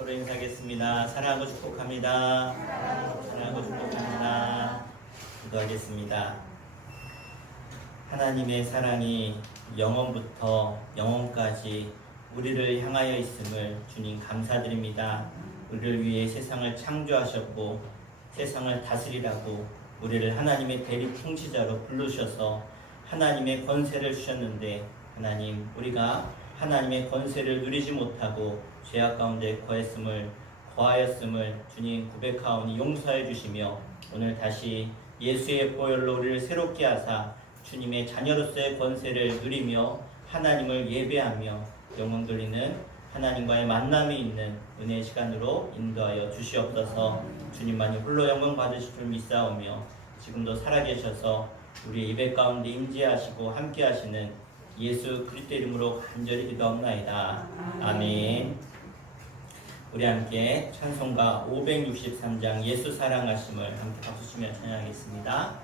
서로 인사하겠습니다. 사랑하고 축복합니다. 사랑하고 축복합니다. 기도하겠습니다. 하나님의 사랑이 영원부터 영원까지 우리를 향하여 있음을 주님 감사드립니다. 우리를 위해 세상을 창조하셨고 세상을 다스리라고 우리를 하나님의 대리 통치자로 부르셔서 하나님의 권세를 주셨는데, 하나님, 우리가 하나님의 권세를 누리지 못하고 죄악 가운데 거하였음을 주님 고백하오니 용서해 주시며, 오늘 다시 예수의 보혈로 우리를 새롭게 하사 주님의 자녀로서의 권세를 누리며 하나님을 예배하며 영광 돌리는 하나님과의 만남이 있는 은혜의 시간으로 인도하여 주시옵소서. 주님만이 홀로 영광 받으실 줄 믿사오며 지금도 살아계셔서 우리의 예배 가운데 임재하시고 함께 하시는 예수 그리스도 이름으로 간절히 기도합나이다. 아멘. 우리 함께 찬송가 563장 예수 사랑하심을 함께 박수치며 찬양하겠습니다.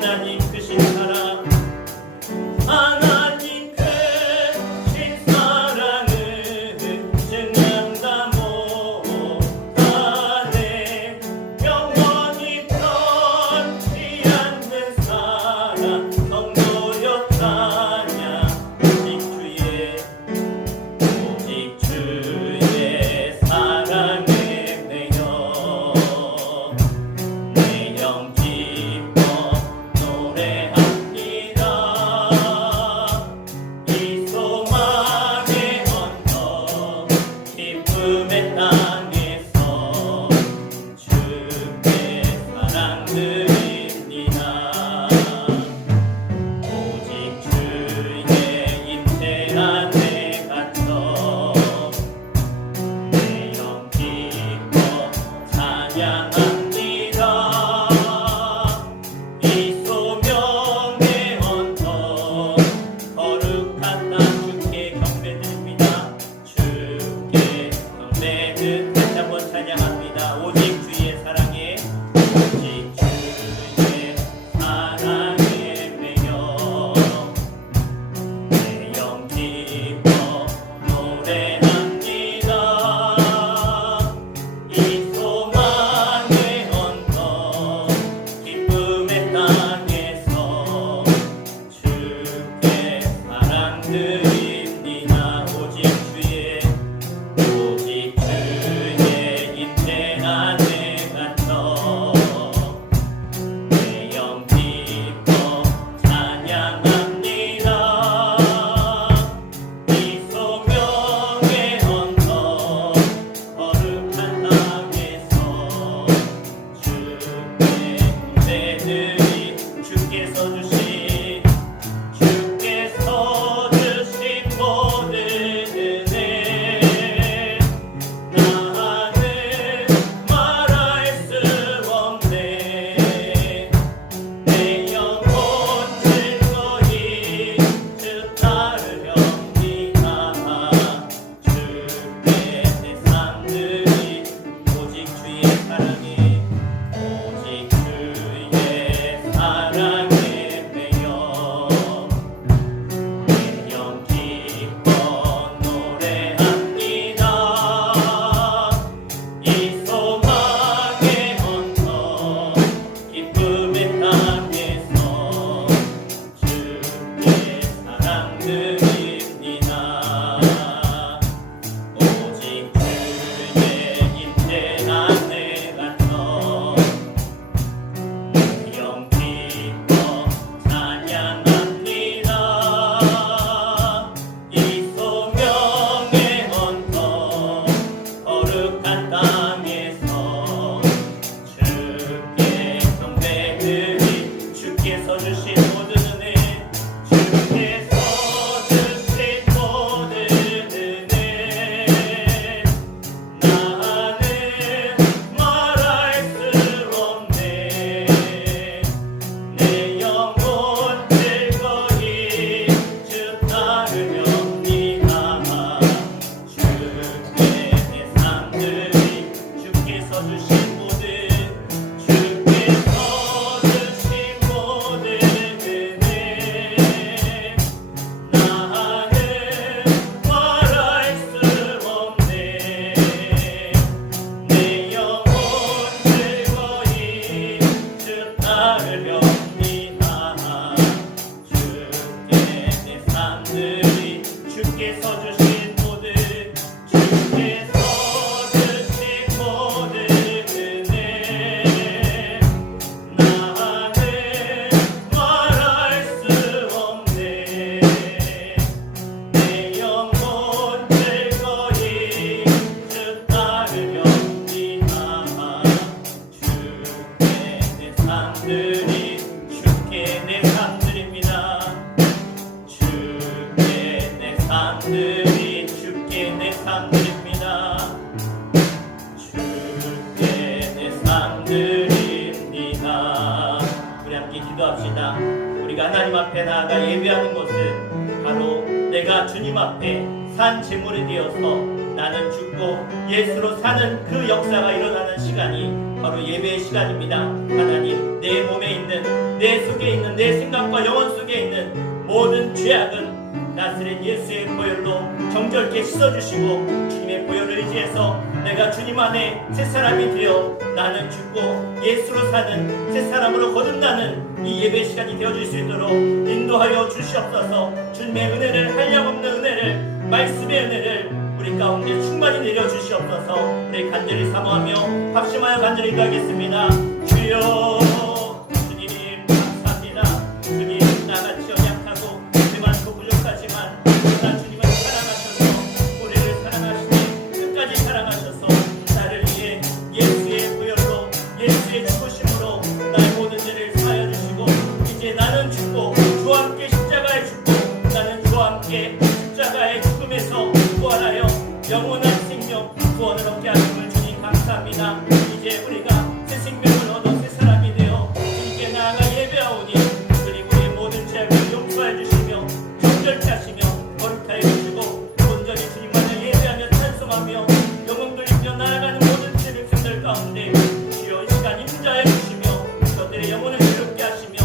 하나님 크신 사랑, 하나님 크신 사랑은 증명다 못하네. 영원히 변치 않는 사랑 성도여 찬양. 오직 주의 사랑에 매여 내 영 기뻐 노래합니다. 이 소망의 언덕 기쁨의 땅에서 주의 사랑 드립니다. 오직 주의 임재 안에 갇혀 내 영 기뻐 찬양합니다. 이 소명의 언덕 거룩한 땅 주께 경배드립니다. 주께 경배는 다시 한번 찬양합니다. 오직 주의 사랑에, 오직 주의 사랑에 매여 내 영 기뻐 노래합니다. 이 소망의 언덕 기쁨의 땅에서 주께 사랑 드립니다. 오직 주의 임재 안에 갇혀 내 영 기뻐 찬양합니다. 이 소명의 언덕 거룩한 땅에서 주께 임재들이 주께서 주신 모든 은혜 나는 말할 수 없네. 내 영혼 즐거이 주 따르렵니다. 주께 내 삶들이 오직 주의 사랑에, 오직 주의 사랑에 매여 내 영 기뻐 노래합니다. 이 소망의 언덕 기쁨의 땅에서 주께 사랑 드립니다. 오직 주의 임재 안에 갇혀 내 영 기뻐 찬양합니다. 이 소명의 언덕 거룩한 땅에서 주께 경배드리 주께서 주신 모든 은혜, 주께서 주신 모든 은혜 나는 말할 수 없네. 내 영혼 즐거이 주 따르렵니다. 주께 내 삶들이 주께서 주신 모든 은혜 나는 말할 수 없네. 내 영혼 즐거이 주 따르렵니다. 주께 내 삶들이 주께서 주신 모든 은혜 나는 말할 수 없네. 내 영혼 즐거이 주 따르렵니다. 주께 내 삶들이 주께 내 삶들입니다. 주께 내 삶들이 주께 내 삶들입니다. 주께 내 삶들입니다. 우리 함께 기도합시다. 우리가 하나님 앞에 나아가 예배하는 것은 바로 내가 주님 앞에 산 제물이 되어서 나는 죽고 예수로 사는 그 역사가 일어나는 시간이 바로 예배의 시간입니다. 하나님, 내 몸에 있는, 내 속에 있는, 내 생각과 영혼 속에 있는 모든 죄악은 나사렛 예수의 보혈로 정결케 씻어주시고 주님의 보혈을 의지해서 내가 주님 안에 새 사람이 되어 나는 죽고 예수로 사는 새 사람으로 거듭나는 이 예배 시간이 되어줄 수 있도록 인도하여 주시옵소서. 주님의 은혜를, 한량없는 은혜를, 말씀의 은혜를 우리 가운데 충만히 내려주시옵소서. 우리 간절히 사모하며 합심하여 간절히 기도하겠습니다. 주여, 주님 감사합니다. 주님, 나같이 연약하고 많고 부족하지만 그러나 주님은 사랑하셔서 우리를 사랑하시니 끝까지 사랑하셔서 나를 위해 예수의 보혈로, 예수의 죽으심으로 나의 모든 죄를 사하여 주시고 이제 나는 죽고 주와 함께 십자가에 죽고 나는 주와 함께 십자가의 죽음에서 부활하여 영원한 생명 구원을 얻게 하심을 주님 감사합니다. 이제 우리가 새 생명을 얻어 새 사람이 되어 주님께 나아가 예배하오니 그리고 우리의 모든 죄악을 용서해 주시며 정결케 하시며 거룩하여 주시고 온전히 주님만을 예배하며 찬송하며 영광 돌리며 나아가는 모든 제 백성들 가운데 주여 이 시간 임자해 주시며 저들의 영혼을 새롭게 하시며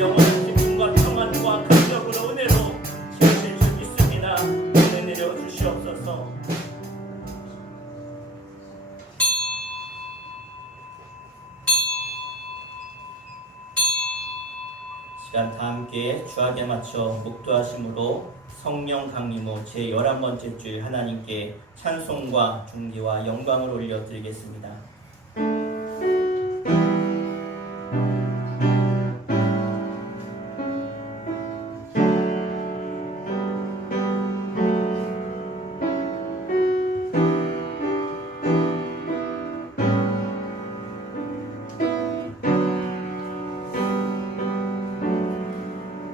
영원한 기쁨과 평안과 감격으로 은혜로 채우실 줄 믿습니다. 은혜 내려 주시옵소서. 시간 다 함께 주악에 맞춰 묵도하심으로 성령 강림후 제11번째 주일 하나님께 찬송과 존귀와 영광을 올려드리겠습니다.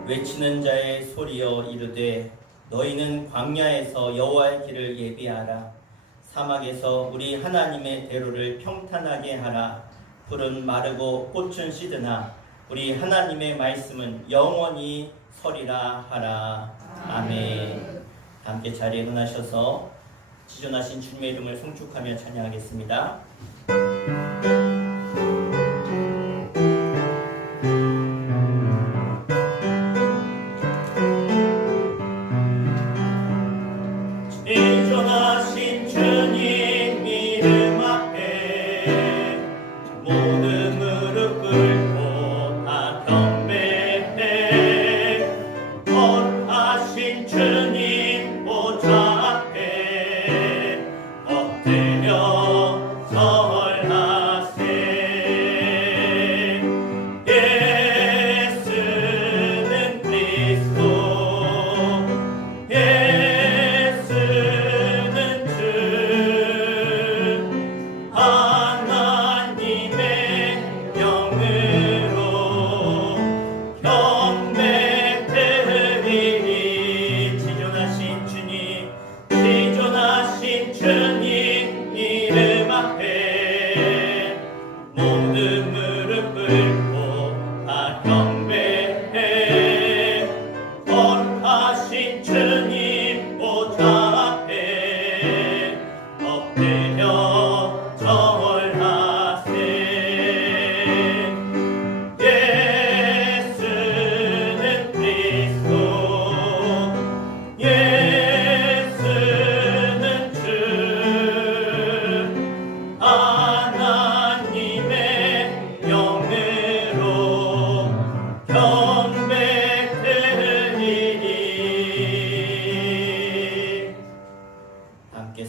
외치는 자의 소리여 이르되 너희는 광야에서 여호와의 길을 예비하라. 사막에서 우리 하나님의 대로를 평탄하게 하라. 풀은 마르고 꽃은 시드나 우리 하나님의 말씀은 영원히 서리라 하라. 아멘. 함께 자리에 일어나셔서 지존하신 주님의 이름을 송축하며 찬양하겠습니다.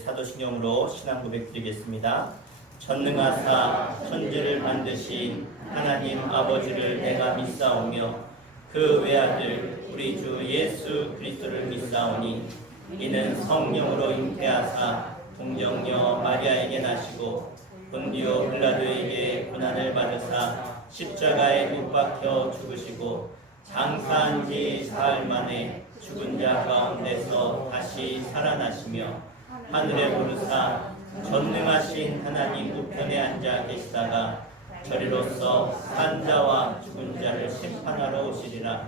사도신경으로 신앙 고백 드리겠습니다. 전능하사 천지를 만드신 하나님 아버지를 내가 믿사오며 그 외아들 우리 주 예수 그리스도를 믿사오니 이는 성령으로 잉태하사 동정녀 마리아에게 나시고 본디오 빌라도에게 고난을 받으사 십자가에 못 박혀 죽으시고 장사한 지 사흘 만에 죽은 자 가운데서 다시 살아나시며 하늘에 오르사 전능하신 하나님 우편에 앉아 계시다가 저리로서 산 자와 죽은 자를 심판하러 오시리라.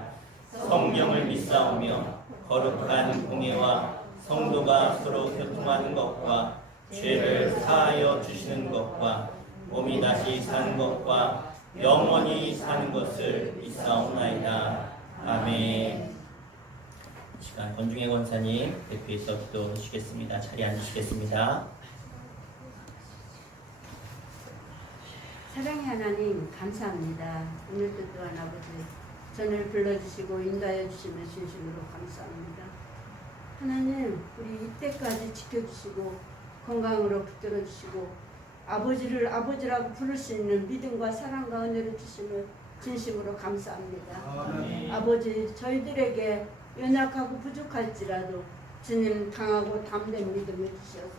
성령을 믿사오며 거룩한 공예와 성도가 서로 교통하는 것과 죄를 사하여 주시는 것과 몸이 다시 사는 것과 영원히 사는 것을 믿사옵나이다. 아멘. 이 시간 권중혜 권사님 대표해서 기도하시겠습니다. 자리에 앉으시겠습니다. 사랑의 하나님 감사합니다. 오늘도 또한 아버지 전을 불러주시고 인도하여 주시며 진심으로 감사합니다. 하나님 우리 이때까지 지켜주시고 건강으로 붙들어 주시고 아버지를 아버지라고 부를 수 있는 믿음과 사랑과 은혜를 주시며 진심으로 감사합니다. 아버지 저희들에게 연약하고 부족할지라도 주님 강하고 담대한 믿음을 주셔서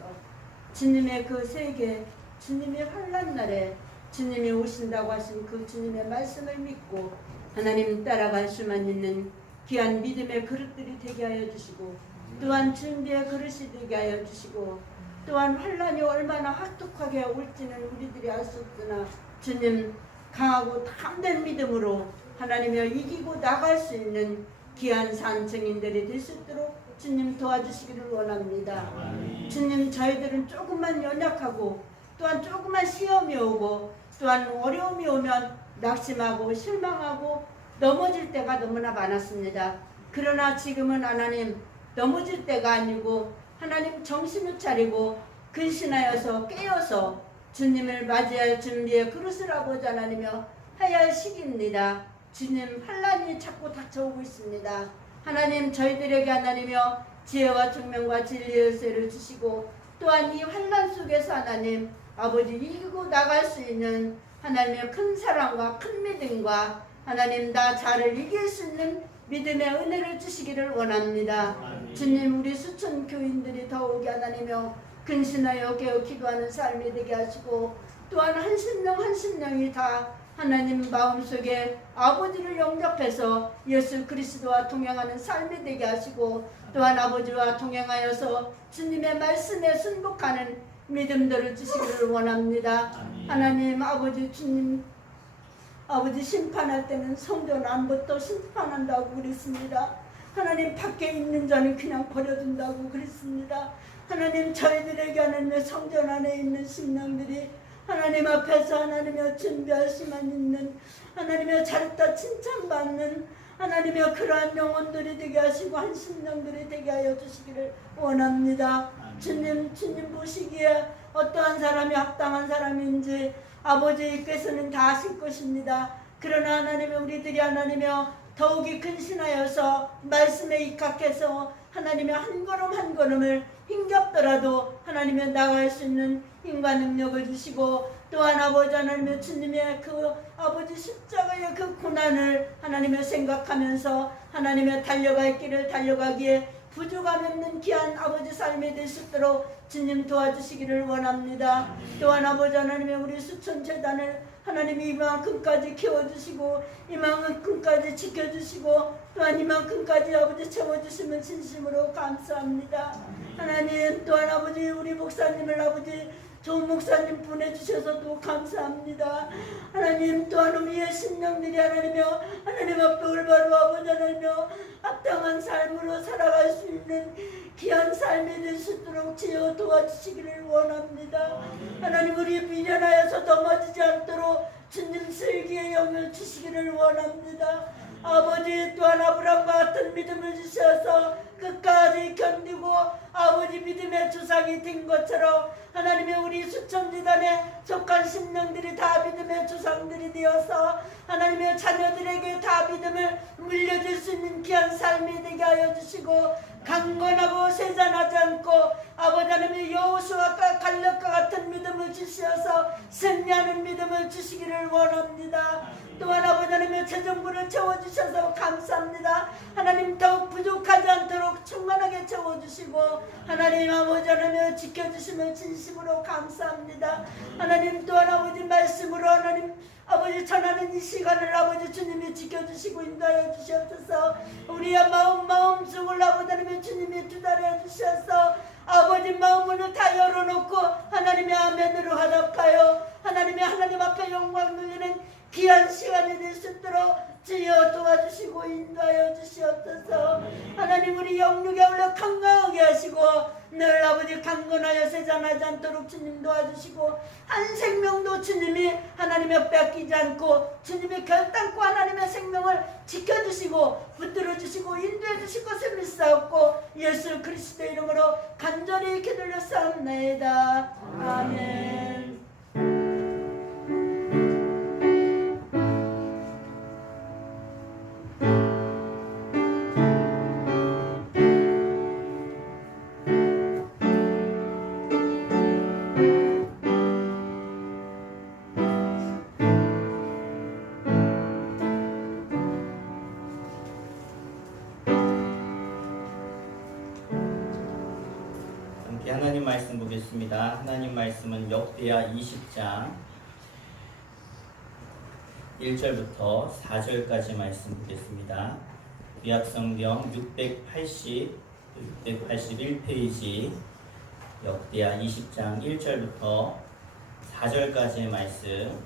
주님의 그 세계 주님의 환난 날에 주님이 오신다고 하신 그 주님의 말씀을 믿고 하나님 따라갈 수만 있는 귀한 믿음의 그릇들이 되게 하여 주시고 또한 준비의 그릇이 되게 하여 주시고 또한 환난이 얼마나 혹독하게 올지는 우리들이 알 수 없으나 주님 강하고 담대한 믿음으로 하나님여 이기고 나갈 수 있는 귀한 산 증인들이 될 수 있도록 주님 도와주시기를 원합니다. 주님 저희들은 조금만 연약하고 또한 조금만 시험이 오고 또한 어려움이 오면 낙심하고 실망하고 넘어질 때가 너무나 많았습니다. 그러나 지금은 하나님 넘어질 때가 아니고 하나님 정신을 차리고 근신하여서 깨어서 주님을 맞이할 준비의 그릇을 아버지 하나님여 해야 할 시기입니다. 주님 환난이 자꾸 닥쳐오고 있습니다. 하나님 저희들에게 하나님여 지혜와 총명과 진리의 열쇠를 주시고 또한 이 환난 속에서 하나님 아버지 이기고 나갈 수 있는 하나님의 큰 사랑과 큰 믿음과 하나님 나 자를 이길 수 있는 믿음의 은혜를 주시기를 원합니다. 주님 우리 수천 교인들이 더욱이 하나님여 근신하여 깨어 기도하는 삶이 되게 하시고 또한 한 심령 한 심령이 다 하나님 마음속에 아버지를 영접해서 예수 그리스도와 동행하는 삶이 되게 하시고 또한 아버지와 동행하여서 주님의 말씀에 순복하는 믿음들을 주시기를 원합니다. 하나님 아버지 주님 아버지 심판할 때는 성전 안부터 심판한다고 그랬습니다. 하나님 밖에 있는 자는 그냥 버려둔다고 그랬습니다. 하나님 저희들에게 하나님의 성전 안에 있는 심령들이 하나님 앞에서 하나님의 준비할 수만 있는 하나님의 잘했다 칭찬받는 하나님의 그러한 영혼들이 되게 하시고 한 심령들이 되게 하여 주시기를 원합니다. 주님 보시기에 어떠한 사람이 합당한 사람인지 아버지께서는 다 아실 것입니다. 그러나 하나님의 우리들이 하나님의 더욱이 근신하여서 말씀에 입각해서 하나님의 한 걸음 한 걸음을 힘겹더라도 하나님의 나갈 수 있는 힘과 능력을 주시고 또한 아버지 하나님의 주님의 그 아버지 십자가의 그 고난을 하나님의 생각하면서 하나님의 달려갈 길을 달려가기에 부족함 없는 귀한 아버지 삶이 될 수 있도록 주님 도와주시기를 원합니다. 또한 아버지 하나님의 우리 수천 재단을 하나님이 이만큼까지 키워주시고 이만큼까지 지켜주시고 또한 이만큼까지 아버지 채워주시면 진심으로 감사합니다. 하나님 또한 아버지 우리 목사님을 아버지 좋은 목사님 보내주셔서도 감사합니다. 하나님 또한 우리의 심령들이 하나님여 하나님 앞에 올바로 아버지 하나님여 합당한 삶으로 살아갈 수 있는 귀한 삶이 될 수 있도록 지어 도와주시기를 원합니다. 하나님 우리 미련하여서 넘어지지 않도록 주님 슬기의 영을 주시기를 원합니다. 아버지 또한 아브라함과 같은 믿음을 주셔서 끝까지 견디고 아버지 믿음의 조상이 된 것처럼 하나님의 우리 수천지단에 속한 심령들이 다 믿음의 조상들이 되어서 하나님의 자녀들에게 다 믿음을 물려줄 수 있는 귀한 삶이 되게 하여 주시고 강건하고 세잔하지 않고 아버지 하나님의 여호수아와 갈렙과 같은 믿음을 주셔서 승리하는 믿음을 주시기를 원합니다. 또한 아버지 하나님의 재정부를 채워주셔서 감사합니다. 하나님 더욱 부족하지 않도록 충만하게 채워주시고 하나님 아버지 하나님 지켜주시면 진심으로 감사합니다. 하나님 또한 아버지 말씀으로 하나님 아버지 전하는 이 시간을 아버지 주님이 지켜주시고 인도하여 주시옵소서. 우리의 마음속을 아버지 하나님 주님이 두달해 주셔서 아버지 마음문을 다 열어놓고 하나님의 아멘으로 화답하여 하나님 앞에 영광 돌리는 귀한 시간이 될 수 있도록 주여 도와주시고 인도하여 주시옵소서. 하나님 우리 영육에 올라 건강하게 하시고 늘 아버지 강건하여 세잔하지 않도록 주님 도와주시고 한 생명도 주님이 하나님의 뺏기지 않고 주님이 결단코 하나님의 생명을 지켜주시고 붙들어주시고 인도해주실 것을 믿사옵고 예수 그리스도 이름으로 간절히 기도를 싸움나이다. 아멘. 하나님 말씀 보겠습니다. 하나님 말씀은 역대하 20장 1절부터 4절까지 말씀 보겠습니다. 구약성경 681페이지 역대하 20장 1절부터 4절까지의 말씀.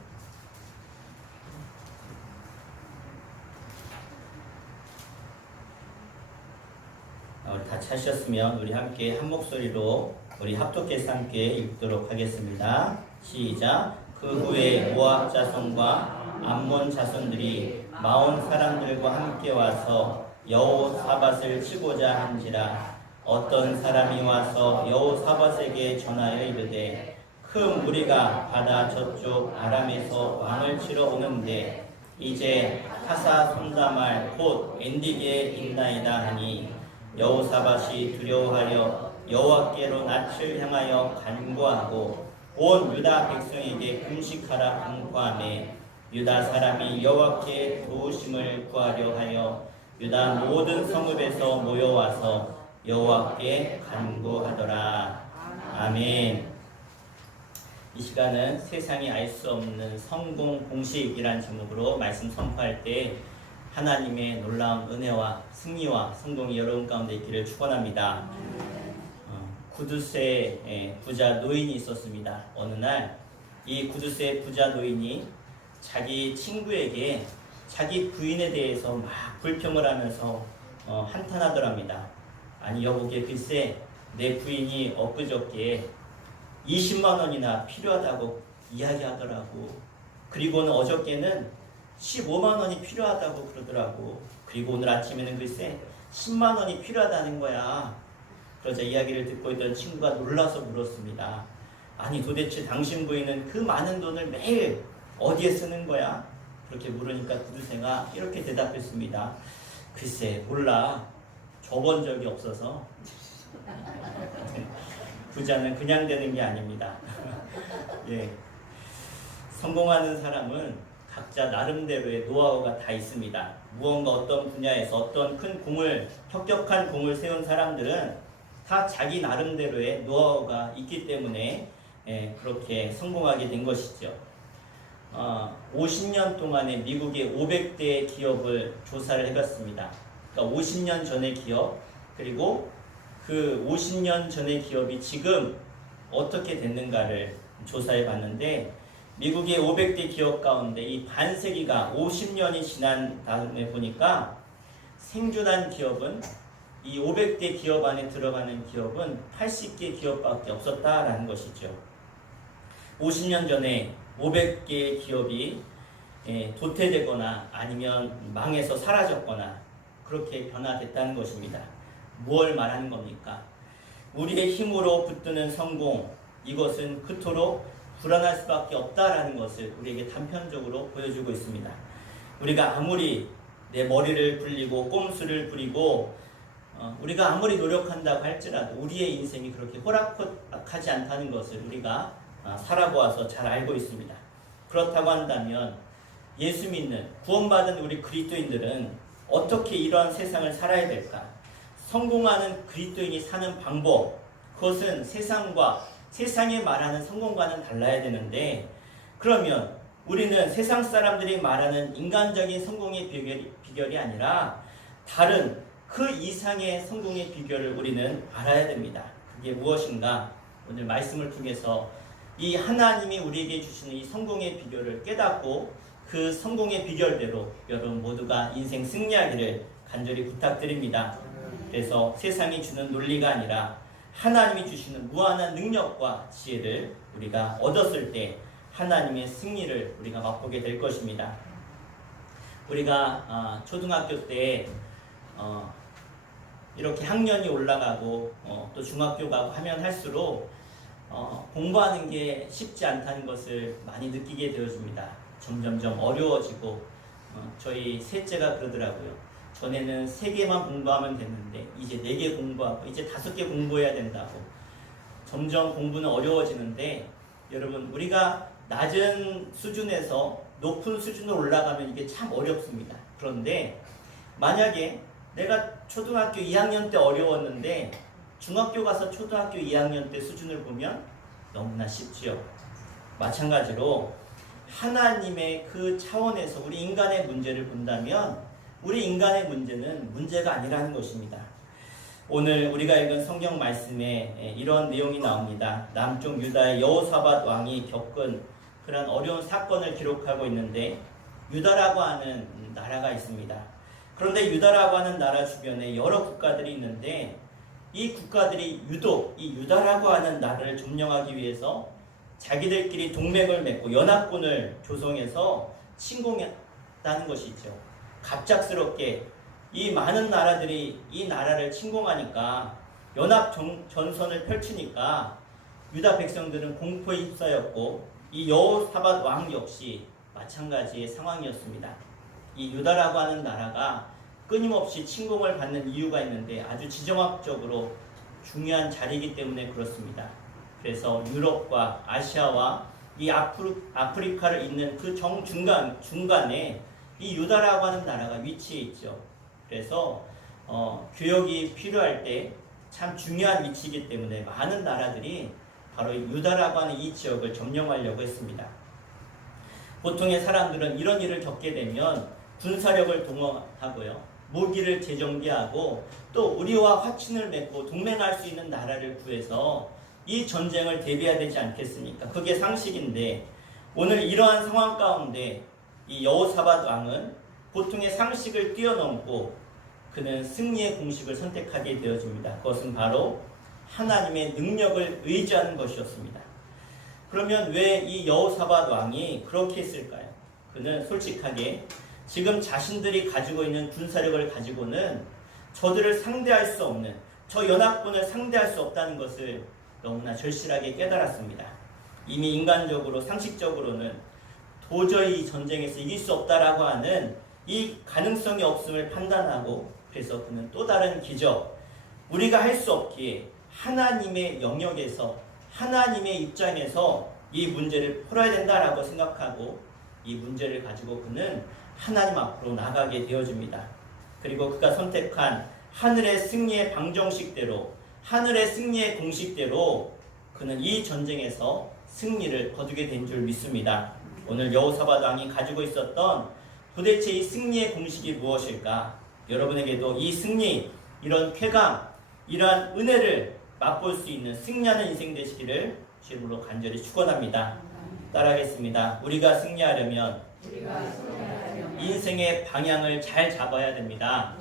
우리 다 찾으셨으면 우리 함께 한 목소리로 우리 합독해서 함께 읽도록 하겠습니다. 시작. 그 후에 모압 자손과 암몬 자손들이 마온 사람들과 함께 와서 여호사밧을 치고자 한지라. 어떤 사람이 와서 여호사밧에게 전하여 이르되 큰 무리가 바다 저쪽 아람에서 왕을 치러 오는데 이제 하사 손다말 곧 엔디게에 있나이다 하니 여호사밧이 두려워하여 여호와께로 낯을 향하여 간구하고 온 유다 백성에게 금식하라 간구하며 유다 사람이 여호와께 도우심을 구하려 하여 유다 모든 성읍에서 모여와서 여호와께 간구하더라. 아멘. 이 시간은 세상이 알 수 없는 성공 공식이란 제목으로 말씀 선포할 때 하나님의 놀라운 은혜와 승리와 성공이 여러분 가운데 있기를 축원합니다. 구두쇠 부자 노인이 있었습니다. 어느 날 이 구두쇠 부자 노인이 자기 친구에게 자기 부인에 대해서 막 불평을 하면서 한탄하더랍니다. 아니 여보게 글쎄 내 부인이 엊그저께 20만 원이나 필요하다고 이야기하더라고. 그리고는 어저께는 15만 원이 필요하다고 그러더라고. 그리고 오늘 아침에는 글쎄 10만 원이 필요하다는 거야. 그러자 이야기를 듣고 있던 친구가 놀라서 물었습니다. 아니 도대체 당신 부인은 그 많은 돈을 매일 어디에 쓰는 거야? 그렇게 물으니까 구두쇠가 이렇게 대답했습니다. 글쎄 몰라. 줘본 적이 없어서. 부자는 그냥 되는 게 아닙니다. 예. 성공하는 사람은 각자 나름대로의 노하우가 다 있습니다. 무언가 어떤 분야에서 어떤 큰 공을, 혁혁한 공을 세운 사람들은 다 자기 나름대로의 노하우가 있기 때문에 그렇게 성공하게 된 것이죠. 50년 동안에 미국의 500대 기업을 조사를 해봤습니다. 그러니까 50년 전의 기업, 그리고 그 50년 전의 기업이 지금 어떻게 됐는가를 조사해 봤는데 미국의 500대 기업 가운데 이 반세기가 50년이 지난 다음에 보니까 생존한 기업은 이 500대 기업 안에 들어가는 기업은 80개 기업밖에 없었다라는 것이죠. 50년 전에 500개의 기업이 도태되거나 아니면 망해서 사라졌거나 그렇게 변화됐다는 것입니다. 무엇을 말하는 겁니까? 우리의 힘으로 붙드는 성공, 이것은 그토록 불안할 수밖에 없다라는 것을 우리에게 단편적으로 보여주고 있습니다. 우리가 아무리 내 머리를 굴리고 꼼수를 부리고 우리가 아무리 노력한다고 할지라도 우리의 인생이 그렇게 호락호락하지 않다는 것을 우리가 살아보아서 잘 알고 있습니다. 그렇다고 한다면 예수 믿는 구원받은 우리 그리스도인들은 어떻게 이러한 세상을 살아야 될까? 성공하는 그리스도인이 사는 방법, 그것은 세상이 말하는 성공과는 달라야 되는데, 그러면 우리는 세상 사람들이 말하는 인간적인 성공의 비결이 아니라 다른 그 이상의 성공의 비결을 우리는 알아야 됩니다. 그게 무엇인가? 오늘 말씀을 통해서 이 하나님이 우리에게 주시는 이 성공의 비결을 깨닫고 그 성공의 비결대로 여러분 모두가 인생 승리하기를 간절히 부탁드립니다. 그래서 세상이 주는 논리가 아니라 하나님이 주시는 무한한 능력과 지혜를 우리가 얻었을 때 하나님의 승리를 우리가 맛보게 될 것입니다. 우리가 초등학교 때 이렇게 학년이 올라가고 또 중학교 가고 하면 할수록 공부하는 게 쉽지 않다는 것을 많이 느끼게 되어집니다. 점점점 어려워지고 저희 셋째가 그러더라고요. 전에는 3개만 공부하면 됐는데 이제 4개 공부하고 이제 5개 공부해야 된다고. 점점 공부는 어려워지는데 여러분 우리가 낮은 수준에서 높은 수준으로 올라가면 이게 참 어렵습니다. 그런데 만약에 내가 초등학교 2학년 때 어려웠는데 중학교 가서 초등학교 2학년 때 수준을 보면 너무나 쉽지요. 마찬가지로 하나님의 그 차원에서 우리 인간의 문제를 본다면 우리 인간의 문제는 문제가 아니라는 것입니다. 오늘 우리가 읽은 성경 말씀에 이런 내용이 나옵니다. 남쪽 유다의 여호사밧 왕이 겪은 그런 어려운 사건을 기록하고 있는데 유다라고 하는 나라가 있습니다. 그런데 유다라고 하는 나라 주변에 여러 국가들이 있는데 이 국가들이 유독 이 유다라고 하는 나라를 점령하기 위해서 자기들끼리 동맹을 맺고 연합군을 조성해서 침공했다는 것이 있죠. 갑작스럽게 이 많은 나라들이 이 나라를 침공하니까 연합 전선을 펼치니까 유다 백성들은 공포에 휩싸였고 이 여호사밧 왕 역시 마찬가지의 상황이었습니다. 이 유다라고 하는 나라가 끊임없이 침공을 받는 이유가 있는데 아주 지정학적으로 중요한 자리이기 때문에 그렇습니다. 그래서 유럽과 아시아와 이 아프리카를 잇는 그 중간에 이 유다라고 하는 나라가 위치해 있죠. 그래서 교역이 필요할 때 참 중요한 위치이기 때문에 많은 나라들이 바로 유다라고 하는 이 지역을 점령하려고 했습니다. 보통의 사람들은 이런 일을 겪게 되면 군사력을 동원하고요. 무기를 재정비하고 또 우리와 화친을 맺고 동맹할 수 있는 나라를 구해서 이 전쟁을 대비해야 되지 않겠습니까? 그게 상식인데 오늘 이러한 상황 가운데 이 여호사밧 왕은 보통의 상식을 뛰어넘고 그는 승리의 공식을 선택하게 되어집니다. 그것은 바로 하나님의 능력을 의지하는 것이었습니다. 그러면 왜 이 여호사밧 왕이 그렇게 했을까요? 그는 솔직하게 지금 자신들이 가지고 있는 군사력을 가지고는 저들을 상대할 수 없는 저 연합군을 상대할 수 없다는 것을 너무나 절실하게 깨달았습니다. 이미 인간적으로 상식적으로는 도저히 전쟁에서 이길 수 없다라고 하는 이 가능성이 없음을 판단하고 그래서 그는 또 다른 기적 우리가 할 수 없기에 하나님의 영역에서 하나님의 입장에서 이 문제를 풀어야 된다라고 생각하고 이 문제를 가지고 그는 하나님 앞으로 나가게 되어집니다. 그리고 그가 선택한 하늘의 승리의 방정식대로 하늘의 승리의 공식대로 그는 이 전쟁에서 승리를 거두게 된 줄 믿습니다. 오늘 여호사밧 왕이 가지고 있었던 도대체 이 승리의 공식이 무엇일까? 여러분에게도 이 승리, 이런 쾌감, 이러한 은혜를 맛볼 수 있는 승리하는 인생 되시기를 주님으로 간절히 축원합니다. 따라하겠습니다. 우리가 승리하려면 인생의 방향을 잘 잡아야 됩니다.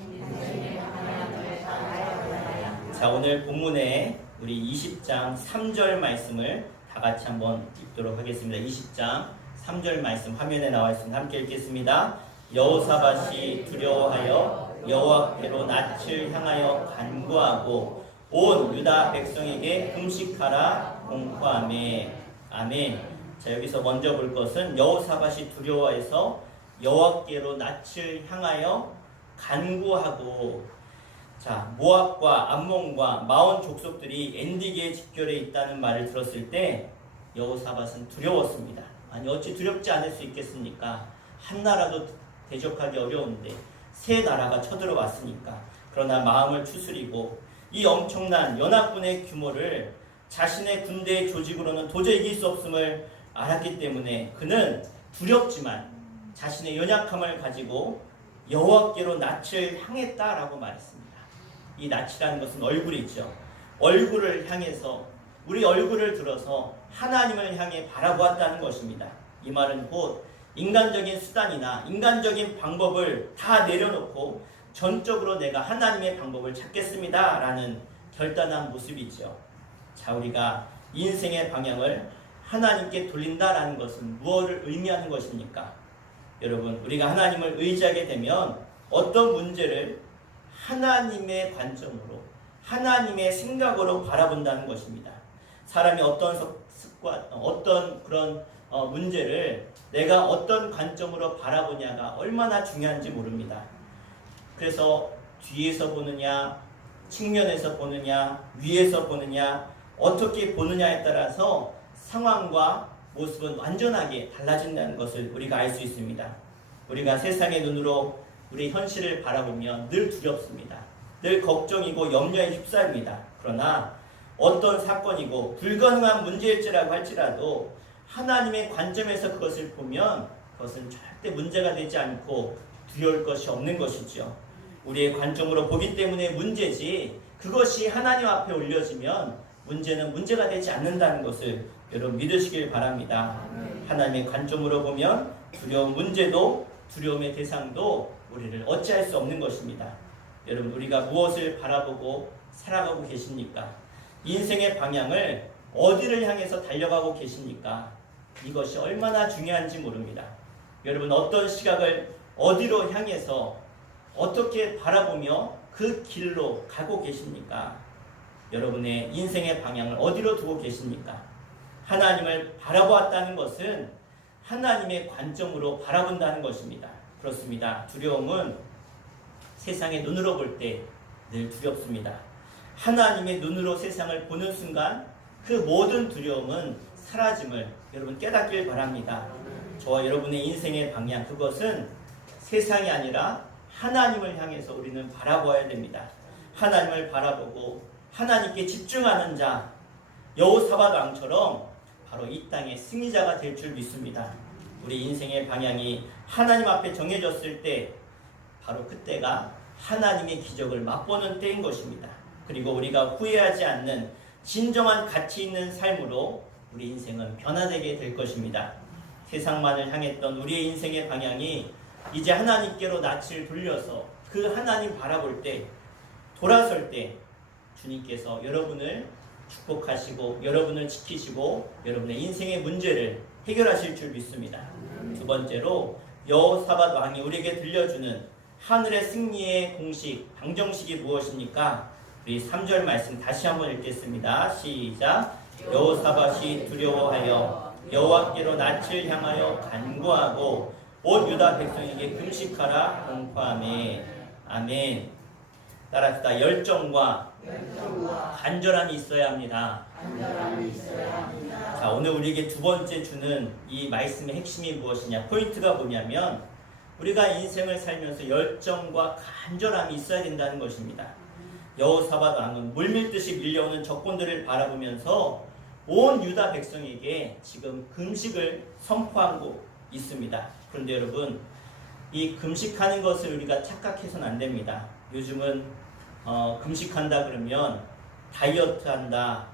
자, 오늘 본문에 우리 20장 3절 말씀을 다 같이 한번 읽도록 하겠습니다. 20장 3절 말씀 화면에 나와 있습니다. 함께 읽겠습니다. 여호사밧이 두려워하여 여호와께로 낯을 향하여 간구하고 온 유다 백성에게 금식하라 공포하매. 아멘. 자, 여기서 먼저 볼 것은 여호사밧이 두려워해서 여호와께로 낯을 향하여 간구하고. 자, 모압과 암몬과 마온 족속들이 엔디기에 집결해 있다는 말을 들었을 때 여호사밧은 두려웠습니다. 아니 어찌 두렵지 않을 수 있겠습니까? 한 나라도 대적하기 어려운데 세 나라가 쳐들어왔으니까. 그러나 마음을 추스리고 이 엄청난 연합군의 규모를 자신의 군대의 조직으로는 도저히 이길 수 없음을 알았기 때문에 그는 두렵지만 자신의 연약함을 가지고 여호와께로 낯을 향했다라고 말했습니다. 이 낯이라는 것은 얼굴이죠. 얼굴을 향해서 우리 얼굴을 들어서 하나님을 향해 바라보았다는 것입니다. 이 말은 곧 인간적인 수단이나 인간적인 방법을 다 내려놓고 전적으로 내가 하나님의 방법을 찾겠습니다 라는 결단한 모습이죠. 자, 우리가 인생의 방향을 하나님께 돌린다라는 것은 무엇을 의미하는 것입니까? 여러분, 우리가 하나님을 의지하게 되면 어떤 문제를 하나님의 관점으로, 하나님의 생각으로 바라본다는 것입니다. 사람이 어떤 그런 문제를 내가 어떤 관점으로 바라보냐가 얼마나 중요한지 모릅니다. 그래서 뒤에서 보느냐, 측면에서 보느냐, 위에서 보느냐, 어떻게 보느냐에 따라서 상황과 모습은 완전하게 달라진다는 것을 우리가 알 수 있습니다. 우리가 세상의 눈으로 우리 현실을 바라보면 늘 두렵습니다. 늘 걱정이고 염려에 휩싸입니다. 그러나 어떤 사건이고 불가능한 문제일지라고 할지라도 하나님의 관점에서 그것을 보면 그것은 절대 문제가 되지 않고 두려울 것이 없는 것이죠. 우리의 관점으로 보기 때문에 문제지, 그것이 하나님 앞에 올려지면 문제는 문제가 되지 않는다는 것을 여러분 믿으시길 바랍니다. 하나님의 관점으로 보면 두려운 문제도, 두려움의 대상도 우리를 어찌할 수 없는 것입니다. 여러분, 우리가 무엇을 바라보고 살아가고 계십니까? 인생의 방향을 어디를 향해서 달려가고 계십니까? 이것이 얼마나 중요한지 모릅니다. 여러분, 어떤 시각을 어디로 향해서 어떻게 바라보며 그 길로 가고 계십니까? 여러분의 인생의 방향을 어디로 두고 계십니까? 하나님을 바라보았다는 것은 하나님의 관점으로 바라본다는 것입니다. 그렇습니다. 두려움은 세상의 눈으로 볼 때 늘 두렵습니다. 하나님의 눈으로 세상을 보는 순간 그 모든 두려움은 사라짐을 여러분 깨닫길 바랍니다. 저와 여러분의 인생의 방향, 그것은 세상이 아니라 하나님을 향해서 우리는 바라보아야 됩니다. 하나님을 바라보고 하나님께 집중하는 자, 여호사밧 왕처럼 바로 이 땅의 승리자가 될 줄 믿습니다. 우리 인생의 방향이 하나님 앞에 정해졌을 때 바로 그때가 하나님의 기적을 맛보는 때인 것입니다. 그리고 우리가 후회하지 않는 진정한 가치 있는 삶으로 우리 인생은 변화되게 될 것입니다. 세상만을 향했던 우리의 인생의 방향이 이제 하나님께로 낯을 돌려서 그 하나님 바라볼 때, 돌아설 때 주님께서 여러분을 축복하시고 여러분을 지키시고 여러분의 인생의 문제를 해결하실 줄 믿습니다. 두 번째로 여호사밧 왕이 우리에게 들려주는 하늘의 승리의 공식, 방정식이 무엇입니까? 우리 3절 말씀 다시 한번 읽겠습니다. 시작. 여호사밧이 두려워하여 여호와께로 낯을 향하여 간구하고 온 유다 백성에게 금식하라 공포하매. 아멘. 따라합시다. 열정과 간절함이 있어야 합니다. 자, 오늘 우리에게 두 번째 주는 이 말씀의 핵심이 무엇이냐? 포인트가 뭐냐면 우리가 인생을 살면서 열정과 간절함이 있어야 된다는 것입니다. 여호사밧 왕은 물밀듯이 밀려오는 적군들을 바라보면서 온 유다 백성에게 지금 금식을 선포하고 있습니다. 그런데 여러분, 이 금식하는 것을 우리가 착각해서는 안 됩니다. 요즘은 금식한다 그러면 다이어트 한다,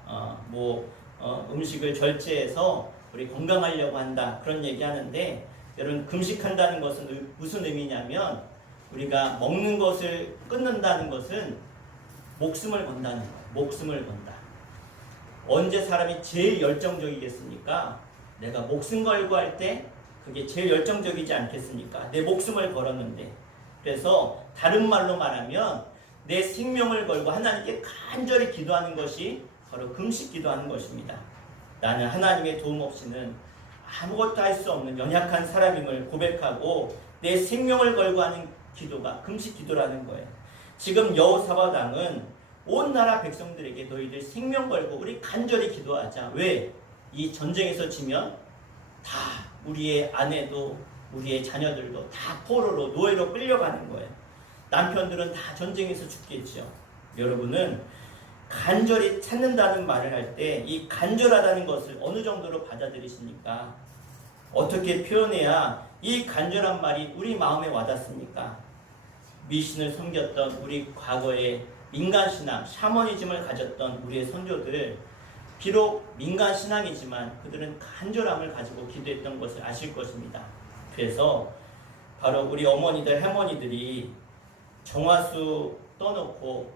음식을 절제해서 우리 건강하려고 한다, 그런 얘기 하는데, 여러분, 금식한다는 것은 무슨 의미냐면 우리가 먹는 것을 끊는다는 것은 목숨을 건다는 거예요. 목숨을 건다. 언제 사람이 제일 열정적이겠습니까? 내가 목숨 걸고 할 때 그게 제일 열정적이지 않겠습니까? 내 목숨을 걸었는데. 그래서 다른 말로 말하면 내 생명을 걸고 하나님께 간절히 기도하는 것이 바로 금식 기도하는 것입니다. 나는 하나님의 도움 없이는 아무것도 할 수 없는 연약한 사람임을 고백하고 내 생명을 걸고 하는 기도가 금식 기도라는 거예요. 지금 여호사밧 왕은 온 나라 백성들에게 너희들 생명 걸고 우리 간절히 기도하자. 왜? 이 전쟁에서 지면 다 우리의 아내도 우리의 자녀들도 다 포로로 노예로 끌려가는 거예요. 남편들은 다 전쟁에서 죽겠죠. 여러분은 간절히 찾는다는 말을 할 때 이 간절하다는 것을 어느 정도로 받아들이십니까? 어떻게 표현해야 이 간절한 말이 우리 마음에 와닿습니까? 미신을 섬겼던 우리 과거의 민간신앙, 샤머니즘을 가졌던 우리의 선조들, 비록 민간신앙이지만 그들은 간절함을 가지고 기도했던 것을 아실 것입니다. 그래서 바로 우리 어머니들, 할머니들이 정화수 떠놓고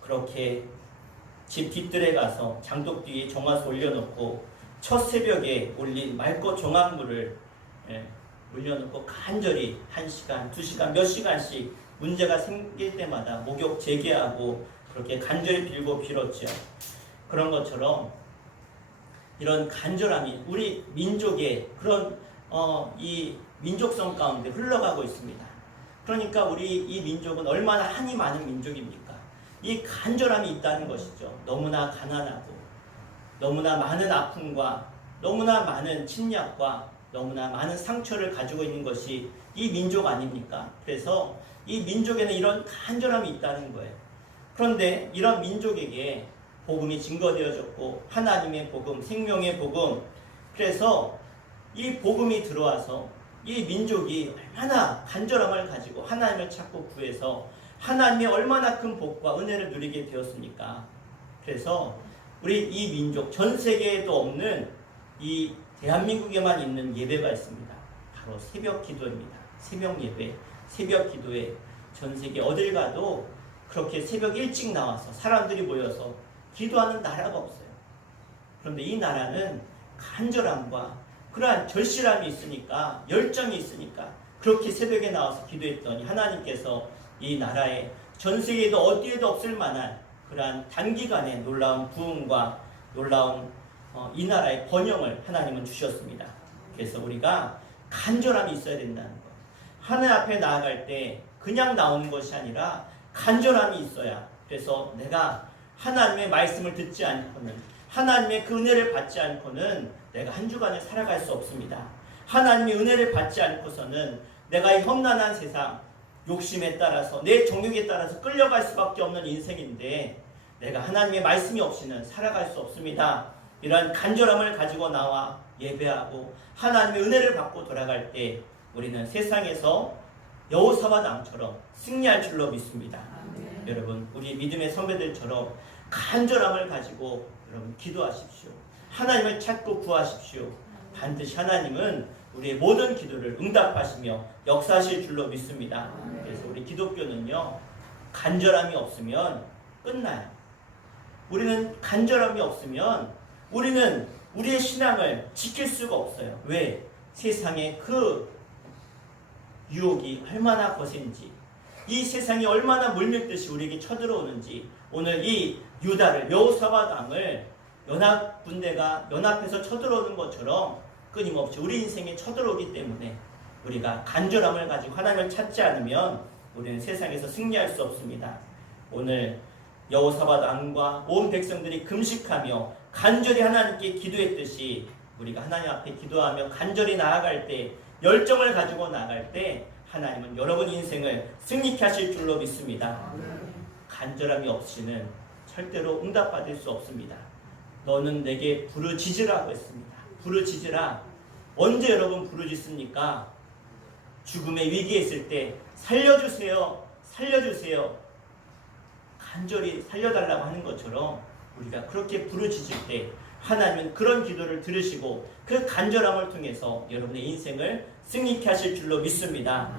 그렇게 집 뒷뜰에 가서 장독 뒤에 정화수 올려놓고 첫 새벽에 올린 맑고 정화물을 올려놓고 간절히 1시간, 2시간, 몇 시간씩 문제가 생길 때마다 목욕 재개하고 그렇게 간절히 빌었죠. 그런 것처럼 이런 간절함이 우리 민족의 그런 이 민족성 가운데 흘러가고 있습니다. 그러니까 우리 이 민족은 얼마나 한이 많은 민족입니까? 이 간절함이 있다는 것이죠. 너무나 가난하고 너무나 많은 아픔과 너무나 많은 침략과 너무나 많은 상처를 가지고 있는 것이 이 민족 아닙니까? 그래서 이 민족에는 이런 간절함이 있다는 거예요. 그런데 이런 민족에게 복음이 증거되어졌고 하나님의 복음, 생명의 복음, 그래서 이 복음이 들어와서 이 민족이 얼마나 간절함을 가지고 하나님을 찾고 구해서 하나님의 얼마나 큰 복과 은혜를 누리게 되었습니까? 그래서 우리 이 민족 전 세계에도 없는 이 대한민국에만 있는 예배가 있습니다. 바로 새벽 기도입니다. 새벽 예배, 새벽 기도에 전 세계 어딜 가도 그렇게 새벽 일찍 나와서 사람들이 모여서 기도하는 나라가 없어요. 그런데 이 나라는 간절함과 그러한 절실함이 있으니까, 열정이 있으니까 그렇게 새벽에 나와서 기도했더니 하나님께서 이 나라에 전 세계에도 어디에도 없을 만한 그러한 단기간에 놀라운 부흥과 놀라운 이 나라의 번영을 하나님은 주셨습니다. 그래서 우리가 간절함이 있어야 된다는 것. 하나님 앞에 나아갈 때 그냥 나오는 것이 아니라 간절함이 있어야, 그래서 내가 하나님의 말씀을 듣지 않고는, 하나님의 그 은혜를 받지 않고는 내가 한 주간을 살아갈 수 없습니다. 하나님의 은혜를 받지 않고서는 내가 이 험난한 세상, 욕심에 따라서 내 정욕에 따라서 끌려갈 수밖에 없는 인생인데 내가 하나님의 말씀이 없이는 살아갈 수 없습니다. 이러한 간절함을 가지고 나와 예배하고 하나님의 은혜를 받고 돌아갈 때 우리는 세상에서 여호사밧 왕처럼 승리할 줄로 믿습니다. 아멘. 여러분, 우리 믿음의 선배들처럼 간절함을 가지고 여러분 기도하십시오. 하나님을 찾고 구하십시오. 반드시 하나님은 우리의 모든 기도를 응답하시며 역사하실 줄로 믿습니다. 그래서 우리 기독교는요, 간절함이 없으면 끝나요. 우리는 간절함이 없으면 우리는 우리의 신앙을 지킬 수가 없어요. 왜? 세상에 그 유혹이 얼마나 거센지, 이 세상이 얼마나 물밀듯이 우리에게 쳐들어오는지, 오늘 이 유다를, 여호사밧 왕을 연합군대가 연합해서 쳐들어오는 것처럼 끊임없이 우리 인생에 쳐들어오기 때문에 우리가 간절함을 가지고 하나님을 찾지 않으면 우리는 세상에서 승리할 수 없습니다. 오늘 여호사밧 왕과 온 백성들이 금식하며 간절히 하나님께 기도했듯이 우리가 하나님 앞에 기도하며 간절히 나아갈 때, 열정을 가지고 나아갈 때 하나님은 여러분 인생을 승리케 하실 줄로 믿습니다. 간절함이 없이는 절대로 응답받을 수 없습니다. 너는 내게 부르짖으라고 했습니다. 부르짖으라. 언제 여러분 부르짖습니까? 죽음의 위기에 있을 때 살려주세요, 살려주세요, 간절히 살려달라고 하는 것처럼 우리가 그렇게 부르짖을 때 하나님은 그런 기도를 들으시고 그 간절함을 통해서 여러분의 인생을 승리케 하실 줄로 믿습니다.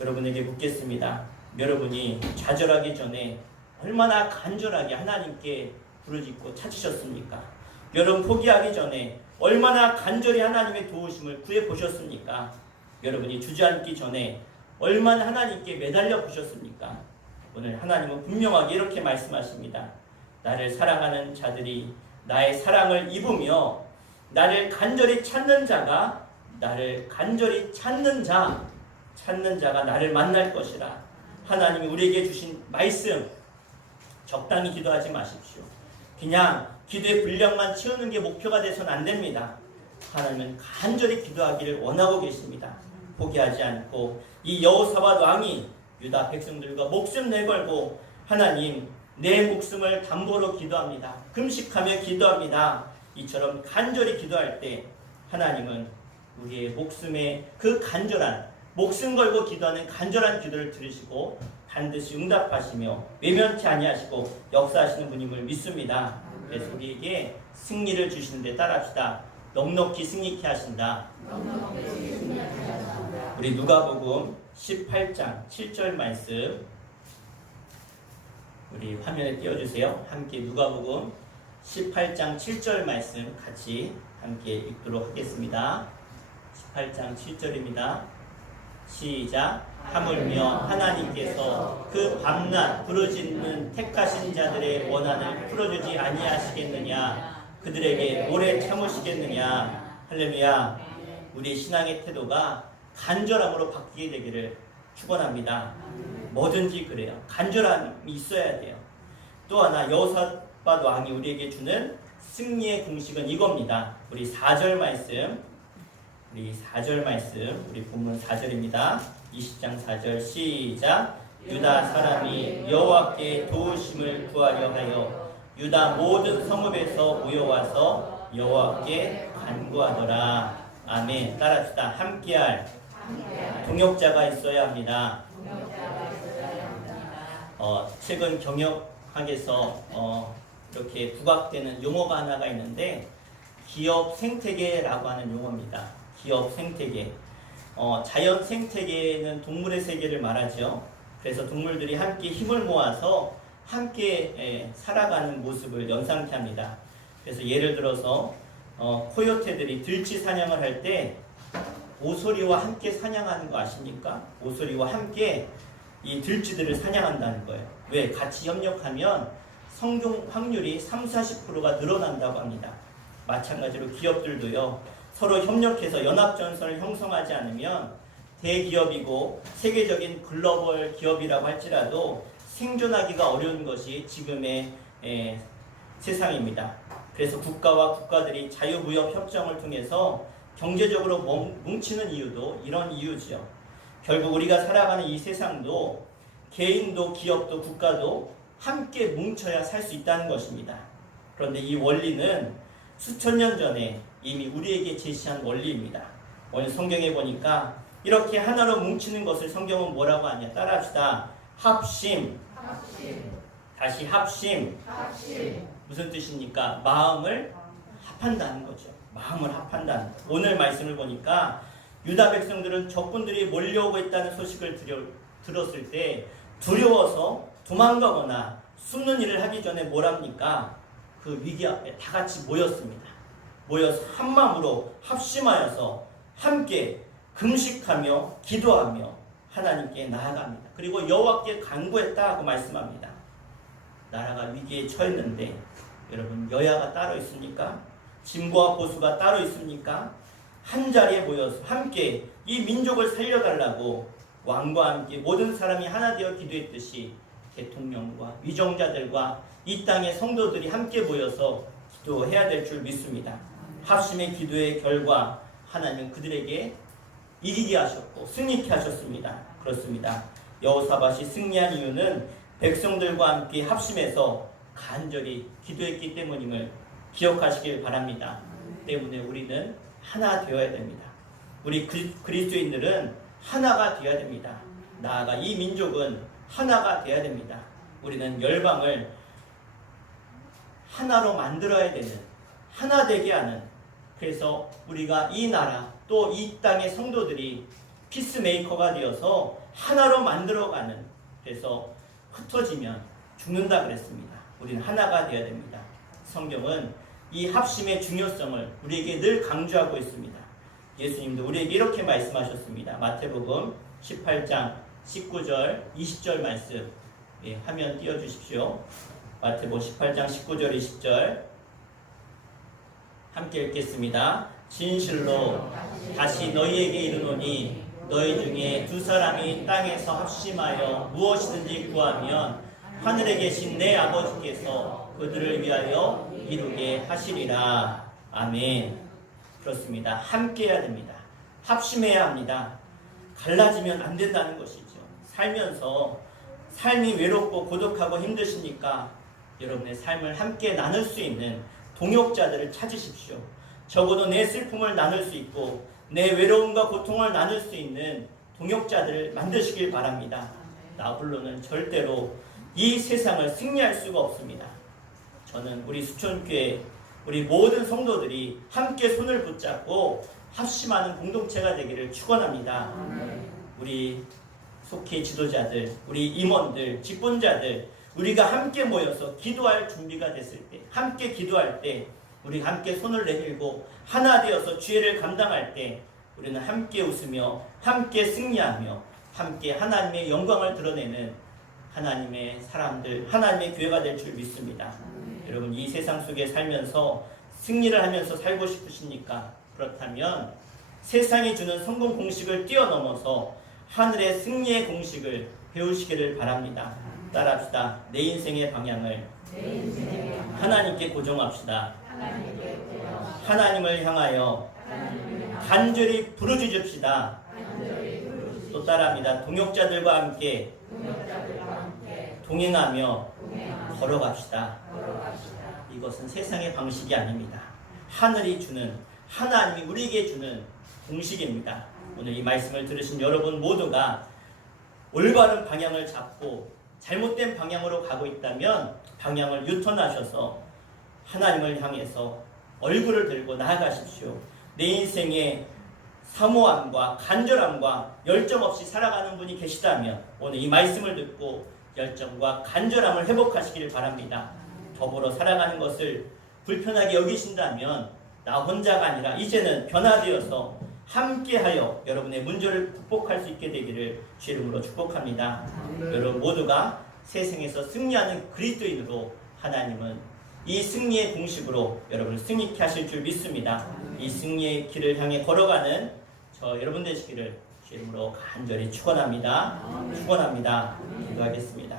여러분에게 묻겠습니다. 여러분이 좌절하기 전에 얼마나 간절하게 하나님께 부르짖고 찾으셨습니까? 여러분 포기하기 전에 얼마나 간절히 하나님의 도우심을 구해 보셨습니까? 여러분이 주저앉기 전에 얼마나 하나님께 매달려 보셨습니까? 오늘 하나님은 분명하게 이렇게 말씀하십니다. 나를 사랑하는 자들이 나의 사랑을 입으며 나를 간절히 찾는 자가, 나를 간절히 찾는 자가 나를 만날 것이라. 하나님이 우리에게 주신 말씀, 적당히 기도하지 마십시오. 그냥 기도의 분량만 채우는 게 목표가 돼서는 안 됩니다. 하나님은 간절히 기도하기를 원하고 계십니다. 포기하지 않고 이 여호사밧 왕이 유다 백성들과 목숨 내걸고 하나님, 내 목숨을 담보로 기도합니다. 금식하며 기도합니다. 이처럼 간절히 기도할 때 하나님은 우리의 목숨의 그 간절한, 목숨 걸고 기도하는 간절한 기도를 들으시고 반드시 응답하시며 외면치 아니하시고 역사하시는 분임을 믿습니다. 그래서 우리에게 승리를 주시는데 따라합시다. 넉넉히 승리케 하신다. 우리 누가복음 18장 7절 말씀 우리 화면에 띄워주세요. 함께 누가복음 18장 7절 말씀 같이 함께 읽도록 하겠습니다. 18장 7절입니다. 시작. 하물며 하나님께서 그 밤낮 부르짖는 택하신 자들의 원한을 풀어주지 아니하시겠느냐, 그들에게 오래 참으시겠느냐. 할렐루야. 우리 신앙의 태도가 간절함으로 바뀌게 되기를 축원합니다. 뭐든지 그래요. 간절함이 있어야 돼요. 또 하나 여호사밧 왕이 우리에게 주는 승리의 공식은 이겁니다. 우리 4절 말씀, 우리 본문 4절입니다. 20장 4절 시작. 유다 사람이 여호와께 도우심을 구하려 하여 유다 모든 성읍에서 모여와서 여호와께 간구하더라. 아멘. 따라합시다. 함께할 동역자가 있어야 합니다. 최근 경영학에서 이렇게 부각되는 용어가 하나가 있는데 기업 생태계라고 하는 용어입니다. 기업 생태계. 자연 생태계는 동물의 세계를 말하죠. 그래서 동물들이 함께 힘을 모아서 함께 살아가는 모습을 연상케 합니다. 그래서 예를 들어서 코요테들이 들쥐 사냥을 할 때 오소리와 함께 사냥하는 거 아십니까? 오소리와 함께 이 들쥐들을 사냥한다는 거예요. 왜? 같이 협력하면 성공 확률이 30-40%가 늘어난다고 합니다. 마찬가지로 기업들도요. 서로 협력해서 연합전선을 형성하지 않으면 대기업이고 세계적인 글로벌 기업이라고 할지라도 생존하기가 어려운 것이 지금의 세상입니다. 그래서 국가와 국가들이 자유무역 협정을 통해서 경제적으로 뭉치는 이유도 이런 이유죠. 결국 우리가 살아가는 이 세상도 개인도 기업도 국가도 함께 뭉쳐야 살 수 있다는 것입니다. 그런데 이 원리는 수천 년 전에 이미 우리에게 제시한 원리입니다. 오늘 성경에 보니까 이렇게 하나로 뭉치는 것을 성경은 뭐라고 하냐. 따라합시다. 합심. 다시 합심. 무슨 뜻입니까? 마음을 합한다는 거죠. 마음을 합한다는 거. 오늘 말씀을 보니까 유다 백성들은 적군들이 몰려오고 있다는 소식을 들었을 때 두려워서 도망가거나 숨는 일을 하기 전에 뭘 합니까? 그 위기 앞에 다 같이 모였습니다. 모여서 한 마음으로 합심하여서 함께 금식하며 기도하며 하나님께 나아갑니다. 그리고 여호와께 간구했다 하고 말씀합니다. 나라가 위기에 처했는데 여러분 여야가 따로 있습니까? 진보와 보수가 따로 있습니까? 한 자리에 모여서 함께 이 민족을 살려달라고 왕과 함께 모든 사람이 하나 되어 기도했듯이 대통령과 위정자들과 이 땅의 성도들이 함께 모여서 기도해야 될 줄 믿습니다. 합심의 기도의 결과 하나님은 그들에게 이기게 하셨고 승리케 하셨습니다. 그렇습니다. 여호사밧이 승리한 이유는 백성들과 함께 합심해서 간절히 기도했기 때문임을 기억하시길 바랍니다. 때문에 우리는 하나 되어야 됩니다. 우리 그리스도인들은 하나가 되어야 됩니다. 나아가 이 민족은 하나가 되어야 됩니다. 우리는 열방을 하나로 만들어야 되는, 하나 되게 하는, 그래서 우리가 이 나라 또 이 땅의 성도들이 피스메이커가 되어서 하나로 만들어가는, 그래서 흩어지면 죽는다 그랬습니다. 우리는 하나가 되어야 됩니다. 성경은 이 합심의 중요성을 우리에게 늘 강조하고 있습니다. 예수님도 우리에게 이렇게 말씀하셨습니다. 마태복음 18장 19절 20절 말씀 화면 띄워주십시오. 마태복음 18장 19절 20절 함께 읽겠습니다. 진실로 다시 너희에게 이르노니 너희 중에 두 사람이 땅에서 합심하여 무엇이든지 구하면 하늘에 계신 내 아버지께서 그들을 위하여 이루게 하시리라. 아멘. 그렇습니다. 함께 해야 됩니다. 합심해야 합니다. 갈라지면 안 된다는 것이죠. 살면서 삶이 외롭고 고독하고 힘드시니까 여러분의 삶을 함께 나눌 수 있는 동역자들을 찾으십시오. 적어도 내 슬픔을 나눌 수 있고 내 외로움과 고통을 나눌 수 있는 동역자들을 만드시길 바랍니다. 나 홀로는 절대로 이 세상을 승리할 수가 없습니다. 저는 우리 수천교회 우리 모든 성도들이 함께 손을 붙잡고 합심하는 공동체가 되기를 축원합니다. 우리 속회 지도자들, 우리 임원들, 직분자들, 우리가 함께 모여서 기도할 준비가 됐을 때, 함께 기도할 때, 우리 함께 손을 내밀고 하나 되어서 죄를 감당할 때 우리는 함께 웃으며 함께 승리하며 함께 하나님의 영광을 드러내는 하나님의 사람들, 하나님의 교회가 될 줄 믿습니다. 여러분, 이 세상 속에 살면서 승리를 하면서 살고 싶으십니까? 그렇다면 세상이 주는 성공 공식을 뛰어넘어서 하늘의 승리의 공식을 배우시기를 바랍니다. 따라합시다. 내 인생의 방향을 하나님께 고정합시다. 하나님을 향하여 간절히 부르짖읍시다. 또 따라합니다. 동역자들과 함께 동행하며 걸어갑시다. 이것은 세상의 방식이 아닙니다. 하늘이 주는, 하나님이 우리에게 주는 공식입니다. 오늘 이 말씀을 들으신 여러분 모두가 올바른 방향을 잡고 잘못된 방향으로 가고 있다면 방향을 유턴하셔서 하나님을 향해서 얼굴을 들고 나아가십시오. 내 인생에 사모함과 간절함과 열정 없이 살아가는 분이 계시다면 오늘 이 말씀을 듣고 열정과 간절함을 회복하시길 바랍니다. 더불어 살아가는 것을 불편하게 여기신다면 나 혼자가 아니라 이제는 변화되어서 함께하여 여러분의 문제를 극복할 수 있게 되기를 주 이름으로 축복합니다. 여러분 모두가 세상에서 승리하는 그리스도인으로 하나님은 이 승리의 공식으로 여러분을 승리케 하실 줄 믿습니다. 이 승리의 길을 향해 걸어가는 저 여러분 되시기를 주 이름으로 간절히 축원합니다. 축원합니다. 기도하겠습니다.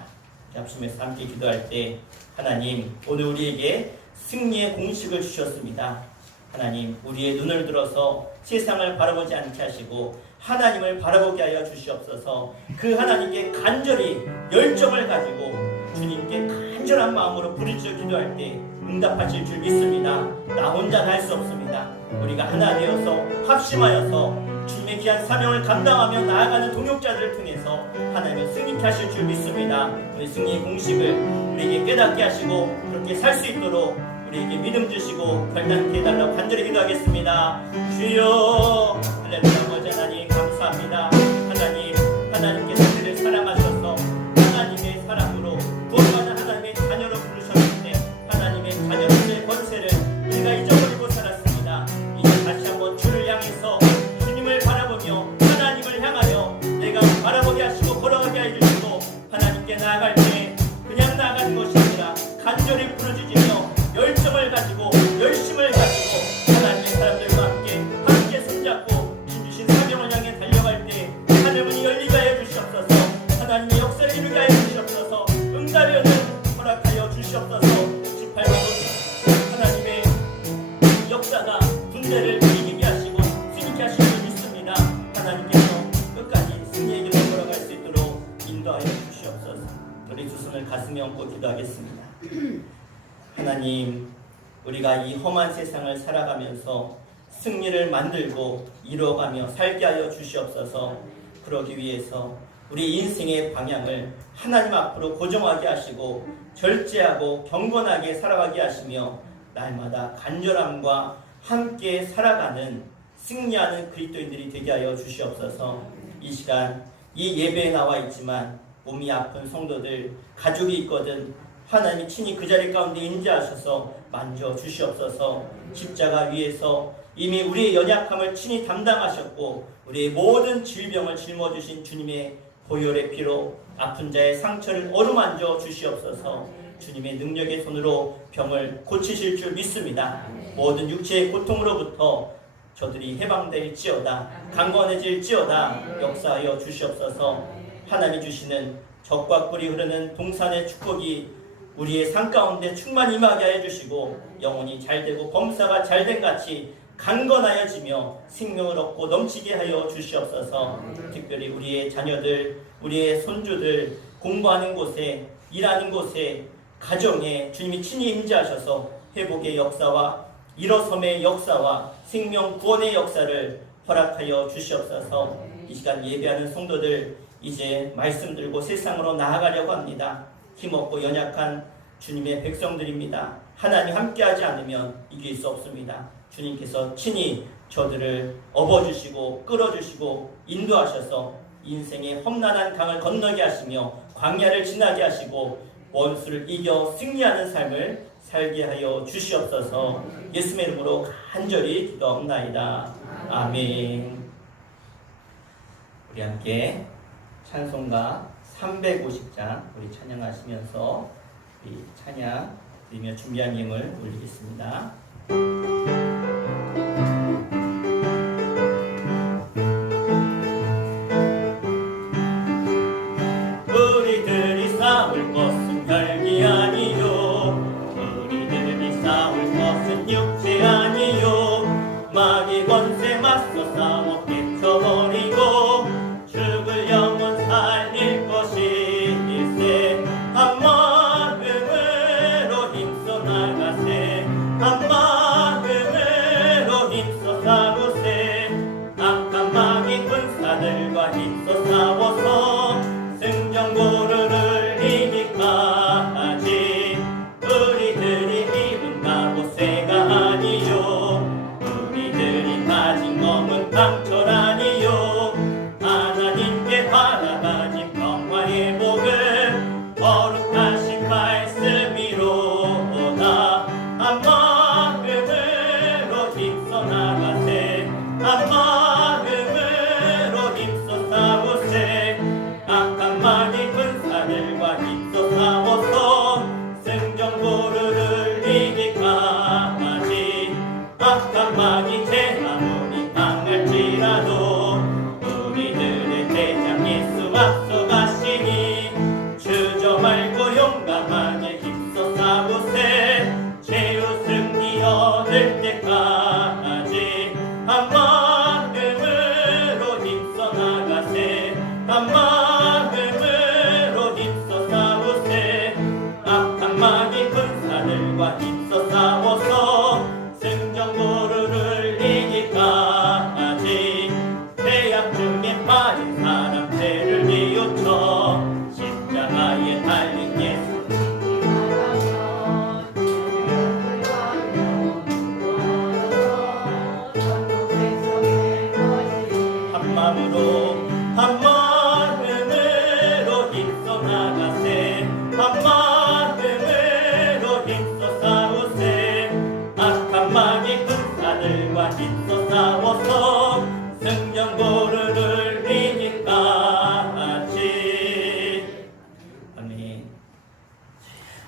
합심해서 함께 기도할 때 하나님, 오늘 우리에게 승리의 공식을 주셨습니다. 하나님, 우리의 눈을 들어서 세상을 바라보지 않게 하시고 하나님을 바라보게 하여 주시옵소서. 그 하나님께 간절히 열정을 가지고 주님께 간절한 마음으로 부르짖어 기도할 때 응답하실 줄 믿습니다. 나 혼자는 할 수 없습니다. 우리가 하나 되어서 합심하여서 주님의 귀한 사명을 감당하며 나아가는 동역자들을 통해서 하나님을 승리케 하실 줄 믿습니다. 우리 승리의 공식을 우리에게 깨닫게 하시고 그렇게 살 수 있도록 우리에게 믿음 주시고 결단케 해달라고 간절히 기도하겠습니다. 주여, 할렐루야. 아버지 하나님 감사합니다. 하나님, 하나님께서 우리를 사랑하셔서 하나님의 사랑으로 구원받은 하나님의 자녀로 부르셨는데 하나님의 자녀로서의 권세를 우리가 잊어버리고 살았습니다. 이제 다시 한번 주를 향해서 주님을 바라보며 하나님을 향하여 내가 바라보게 하시고 걸어가게 해주시고 하나님께 나아갈 때 그냥 나아가는 것이 아니라 간절히 부르짖으며 열정을 가지고 열심을 가지고 하나님의 사람들과 함께 손잡고 주신 사명을 향해 달려갈 때 하늘문이 열리게 하여 주시옵소서. 하나님의 역사를 이루게 하여 주시옵소서. 응답의 은을 허락하여 주시옵소서. 18번 하나님의 역사가 군대를 이기게 하시고 승리케 하실 줄 믿습니다. 하나님께서 끝까지 승리의 길을 걸어갈 수 있도록 인도하여 주시옵소서. 우리 두 손을 가슴에 얹고 기도하겠습니다. 하나님, 우리가 이 험한 세상을 살아가면서 승리를 만들고 이루어가며 살게 하여 주시옵소서. 그러기 위해서 우리 인생의 방향을 하나님 앞으로 고정하게 하시고 절제하고 경건하게 살아가게 하시며 날마다 간절함과 함께 살아가는 승리하는 그리스도인들이 되게 하여 주시옵소서. 이 시간 이 예배에 나와 있지만 몸이 아픈 성도들, 가족이 있거든 하나님이 친히 그 자리 가운데 임재하셔서 만져 주시옵소서. 십자가 위에서 이미 우리의 연약함을 친히 담당하셨고 우리의 모든 질병을 짊어주신 주님의 보혈의 피로 아픈 자의 상처를 어루만져 주시옵소서. 주님의 능력의 손으로 병을 고치실 줄 믿습니다. 모든 육체의 고통으로부터 저들이 해방될지어다, 강건해질지어다 역사하여 주시옵소서. 하나님이 주시는 적과 꿀이 흐르는 동산의 축복이 우리의 삶 가운데 충만히 임하게 하여 주시고 영혼이 잘되고 범사가 잘된 같이 강건하여지며 생명을 얻고 넘치게 하여 주시옵소서. 특별히 우리의 자녀들, 우리의 손주들 공부하는 곳에, 일하는 곳에, 가정에 주님이 친히 임재하셔서 회복의 역사와 일어섬의 역사와 생명 구원의 역사를 허락하여 주시옵소서. 이 시간 예배하는 성도들 이제 말씀 들고 세상으로 나아가려고 합니다. 힘없고 연약한 주님의 백성들입니다. 하나님 함께하지 않으면 이길 수 없습니다. 주님께서 친히 저들을 업어주시고 끌어주시고 인도하셔서 인생의 험난한 강을 건너게 하시며 광야를 지나게 하시고 원수를 이겨 승리하는 삶을 살게 하여 주시옵소서. 예수의 이름으로 간절히 기도합나이다. 아멘. 우리 함께 찬송가 350장 우리 찬양하시면서 우리 찬양 드리며 준비한 예물 올리겠습니다. 우리들이 싸울 것은 혈기 아니요, 우리들이 싸울 것은 육체 아니요, 마귀 권세 맞서 싸워 깨쳐버리고 죽을 영혼 살릴 것일세. 한 마음으로 힘써 나가세, 한 마음으로 힘써 싸우세. 악한 마귀 군사들과 힘써 싸워서 승전고르를 이기까지. 우리들이 입은 갑옷새가 아니요, 우리들이 가진 검은 강철 아니요, 하나님께 바라가진 평화의 복을 거룩하신 말씀이로다. 한 마음으로 힘써 나가세, 한 마음으로 힘써 싸우세. 악한 마귀 군사들과 힘써 싸워서 승전고르를 이기까지. 악한 마귀 제 아무리 강할지라도 우리들의 대장 예수 앞서 가시니 주저 말고 용감하게 힘써 싸우세. 최후 승리 얻을 때까지. 한 마음으로 힘써 나가세, 한 마음으로 힘써 싸우세. 악한 마귀 군사들과 힘써 싸워서 승전고르를 이기까지. 죄악 중에 빠진 사람 죄를 비웃쳐 십자가에 달린 예수 한 마음으로, 한 마음으로 힘써 나가세, 한 마음으로 힘써 싸우세. 악한 마귀 군사들과 힘써 싸워서 승전고르를 이기까지. 아멘.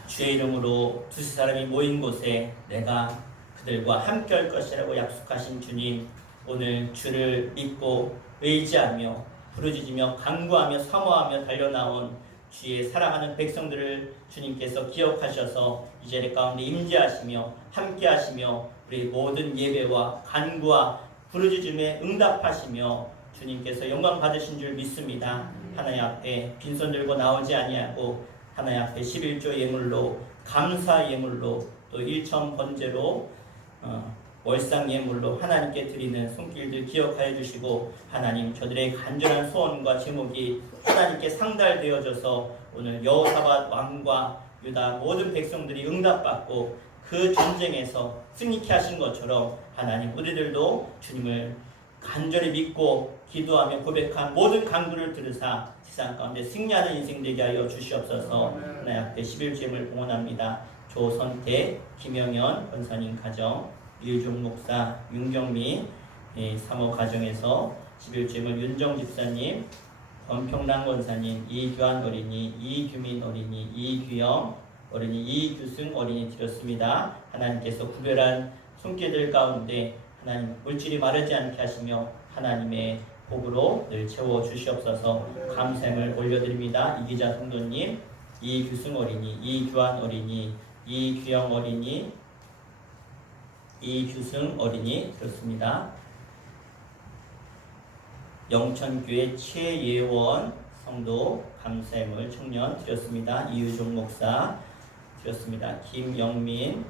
주의 이름으로 두세 사람이 모인 곳에 내가 그들과 함께 할 것이라고 약속하신 주님, 오늘 주를 믿고 의지하며 부르짖으며 간구하며 사모하며 달려나온 주의 사랑하는 백성들을 주님께서 기억하셔서 이 자리 가운데 임재하시며 함께하시며 우리 모든 예배와 간구와 부르짖음에 응답하시며 주님께서 영광 받으신 줄 믿습니다. 하나님 앞에 빈손 들고 나오지 아니하고 하나님 앞에 11조 예물로, 감사 예물로, 또 일천 번제로 월상 예물로 하나님께 드리는 손길들 기억하여 주시고, 하나님 저들의 간절한 소원과 제목이 하나님께 상달되어져서 오늘 여호사밧 왕과 유다 모든 백성들이 응답받고 그 전쟁에서 승리케 하신 것처럼 하나님 우리들도 주님을 간절히 믿고 기도하며 고백한 모든 간구를 들으사 세상 가운데 승리하는 인생 되게 하여 주시옵소서. 하나님 앞에 11제물 봉헌합니다. 조선태, 김영현 권사님 가정, 유종 목사, 윤경미 사모 가정에서 11제물 윤정 집사님, 권평란 권사님, 이규환 어린이, 이규민 어린이, 이규영 어린이, 이규승 어린이 드렸습니다. 하나님께서 구별한 손길들 가운데 하나님 물질이 마르지 않게 하시며 하나님의 복으로 늘 채워 주시옵소서. 감사함을 올려드립니다. 이기자 성도님, 이규승 어린이, 이규환 어린이, 이규영 어린이, 이규승 어린이 드렸습니다. 영천교회 최예원 성도 감사함을 청년 드렸습니다. 이유종 목사 드렸습니다. 김영민,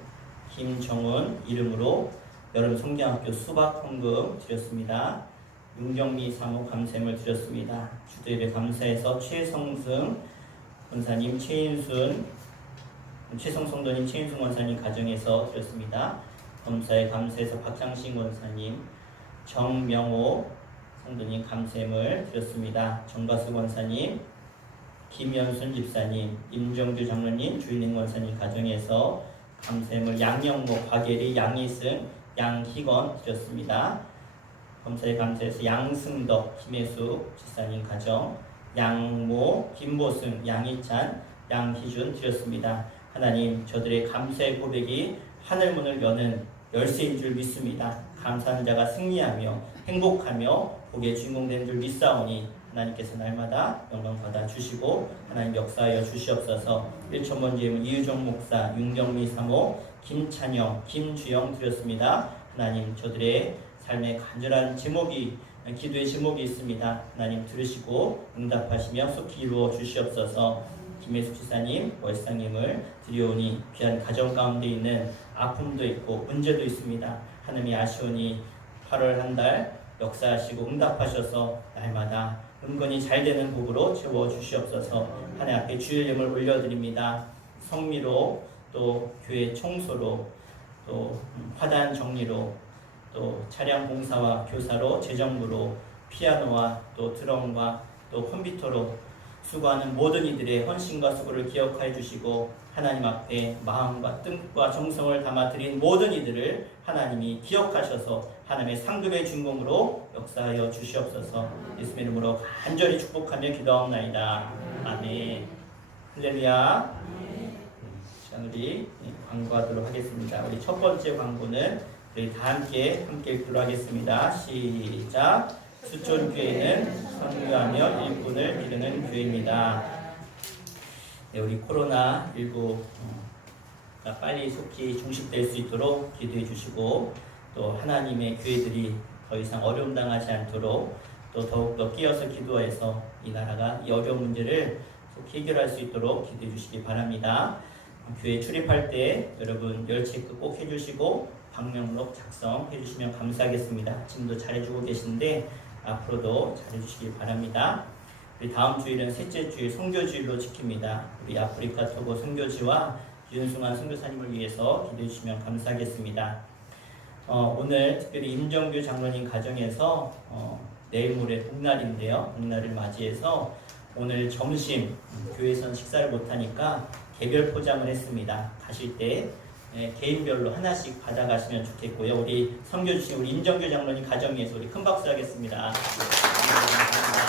김정은 이름으로 여름 성경학교 수박 헌금 드렸습니다. 윤경미 사모 감사함을 드렸습니다. 주도예배 감사해서 최성승 권사님, 최인순 최성성도님, 최인순 권사님 가정에서 드렸습니다. 검사에 감사해서 박장신 권사님, 정명호 성도님 감사함을 드렸습니다. 정가수 권사님, 김연순 집사님, 임정주 장로님, 주인행 권사님 가정에서 감사함을 양영모, 곽예리, 양희승, 양희건 드렸습니다. 검사에 감사해서 양승덕, 김혜숙 집사님 가정, 양모, 김보승, 양희찬, 양희준 드렸습니다. 하나님, 저들의 감사의 고백이 하늘문을 여는 열쇠인 줄 믿습니다. 감사하는 자가 승리하며 행복하며 복의 주인공된 줄 믿사오니 하나님께서 날마다 영광 받아 주시고 하나님 역사하여 주시옵소서. 1천번 제물 이유정 목사, 윤경미 사모, 김찬영, 김주영 드렸습니다. 하나님, 저들의 삶의 간절한 제목이 기도의 제목이 있습니다. 하나님 들으시고 응답하시며 속히 이루어 주시옵소서. 김혜숙 지사님, 월상님을 드리오니 귀한 가정 가운데 있는 아픔도 있고 문제도 있습니다. 하나님이 아시오니 8월 한 달 역사하시고 응답하셔서 날마다 은근히 잘 되는 복으로 채워 주시옵소서. 하나님 앞에 주의 이름을 올려드립니다. 성미로, 또 교회 청소로, 또 화단 정리로, 또 차량 공사와 교사로, 재정부로, 피아노와 또 드럼과 또 컴퓨터로 수고하는 모든 이들의 헌신과 수고를 기억하여 주시고 하나님 앞에 마음과 뜻과 정성을 담아 드린 모든 이들을 하나님이 기억하셔서 하나님의 상급의 주인공으로 역사하여 주시옵소서. 예수님의 이름으로 간절히 축복하며 기도하옵나이다. 아멘. 할렐루야. 자, 우리 광고하도록 하겠습니다. 우리 첫 번째 광고는 우리 다 함께 읽도록 하겠습니다. 시작. 수촌교회는 선교하며 일꾼을 기르는 교회입니다. 네, 우리 코로나19가 빨리 속히 종식될 수 있도록 기도해 주시고 또 하나님의 교회들이 더 이상 어려움 당하지 않도록 또 더욱더 끼어서 기도해서 이 나라가 이 어려운 문제를 속히 해결할 수 있도록 기도해 주시기 바랍니다. 교회 출입할 때 여러분 열 체크 꼭 해주시고 방명록 작성해 주시면 감사하겠습니다. 지금도 잘해주고 계신데 앞으로도 잘해주시기 바랍니다. 우리 다음 주일은 셋째 주일 선교주일로 지킵니다. 우리 아프리카 토고 선교지와 윤승환 선교사님을 위해서 기도해 주시면 감사하겠습니다. 오늘 특별히 임정규 장로님 가정에서 내일 모레 복날인데요. 복날을 맞이해서 오늘 점심 교회에서는 식사를 못하니까 개별 포장을 했습니다. 가실 때 개인별로 하나씩 받아가시면 좋겠고요. 우리 섬겨주신 우리 임정규 장로님 가정에서 우리 큰 박수 하겠습니다. 감사합니다.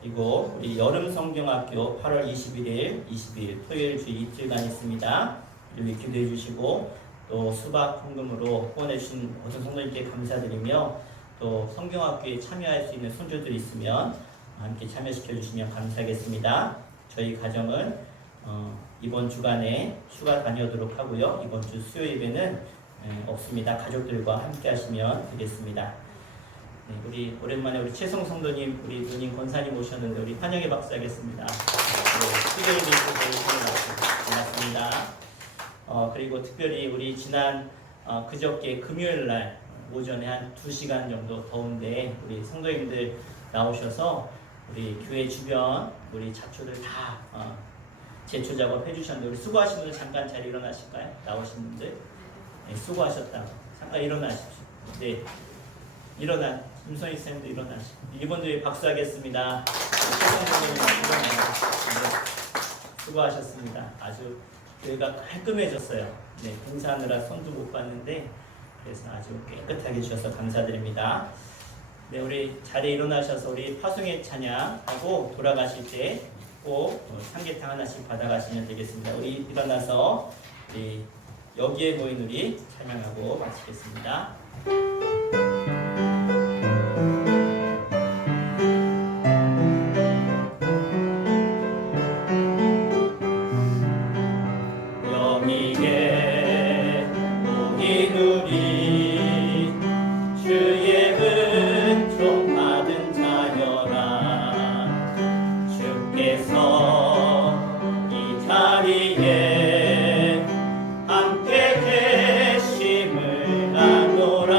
그리고 우리 여름성경학교 8월 21일, 22일 토요일 주일 이틀간 있습니다. 여기 기도해 주시고 또 수박 헌금으로 후원해 주신 모든 성도님께 감사드리며 또 성경학교에 참여할 수 있는 손주들이 있으면 함께 참여시켜 주시면 감사하겠습니다. 저희 가정은 이번 주간에 휴가 다녀오도록 하고요. 이번 주 수요 예배는 없습니다. 가족들과 함께 하시면 되겠습니다. 네, 우리 오랜만에 우리 최성 성도님, 우리 누님 권사님 오셨는데 우리 환영의 박수 하겠습니다. 수요 예배 있어서 고맙습니다. 그리고 특별히 우리 지난 그저께 금요일 날 오전에 한 2시간 정도 더운데 우리 성도님들 나오셔서 우리 교회 주변 우리 잡초들 다 제초 작업 해주셨는데 우리 수고하신 분들 잠깐 자리 일어나실까요? 나오신 분들 네, 수고하셨다고 잠깐 일어나십시오. 네, 임선희 쌤도 일어나시고 이분들이 박수하겠습니다. 수고하셨습니다. 아주 교회가 깔끔해졌어요. 네, 공사하느라 손도 못 봤는데 그래서 아주 깨끗하게 주셔서 감사드립니다. 네, 우리 자리에 일어나셔서 우리 파송의 찬양하고 돌아가실 때 꼭 삼계탕 하나씩 받아가시면 되겠습니다. 우리 일어나서 우리 여기에 모인 우리 찬양하고 마치겠습니다. 여기에 모인 우리 주의 은총 받은 자녀라 주께서 이 자리에 함께 계심을 아노라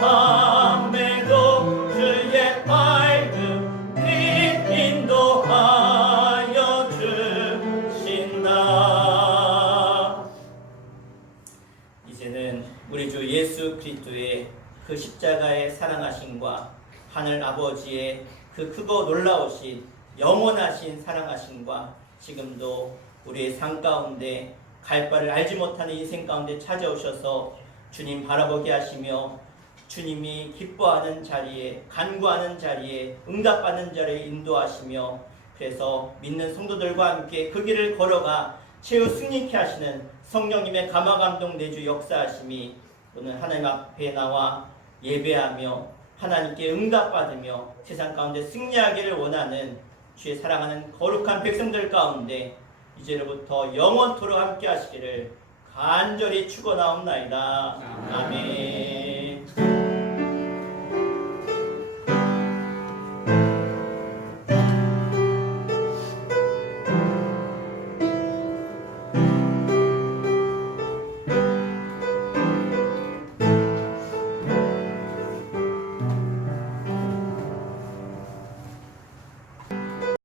밤에도 주의 밝은 빛 인도하여 주신다. 이제는 우리 주 예수 그리스도의 그 십자가의 사랑하심과 하늘 아버지의 그 크고 놀라우신 영원하신 사랑하심과 지금도 우리의 삶 가운데 갈 바를 알지 못하는 인생 가운데 찾아오셔서 주님 바라보게 하시며 주님이 기뻐하는 자리에, 간구하는 자리에, 응답받는 자리에 인도하시며 그래서 믿는 성도들과 함께 그 길을 걸어가 최후 승리케 하시는 성령님의 감화감동 내주 역사하심이 오늘 하나님 앞에 나와 예배하며 하나님께 응답받으며 세상 가운데 승리하기를 원하는 주의 사랑하는 거룩한 백성들 가운데 이제로부터 영원토록 함께 하시기를 간절히 축원하옵나이다. 아멘.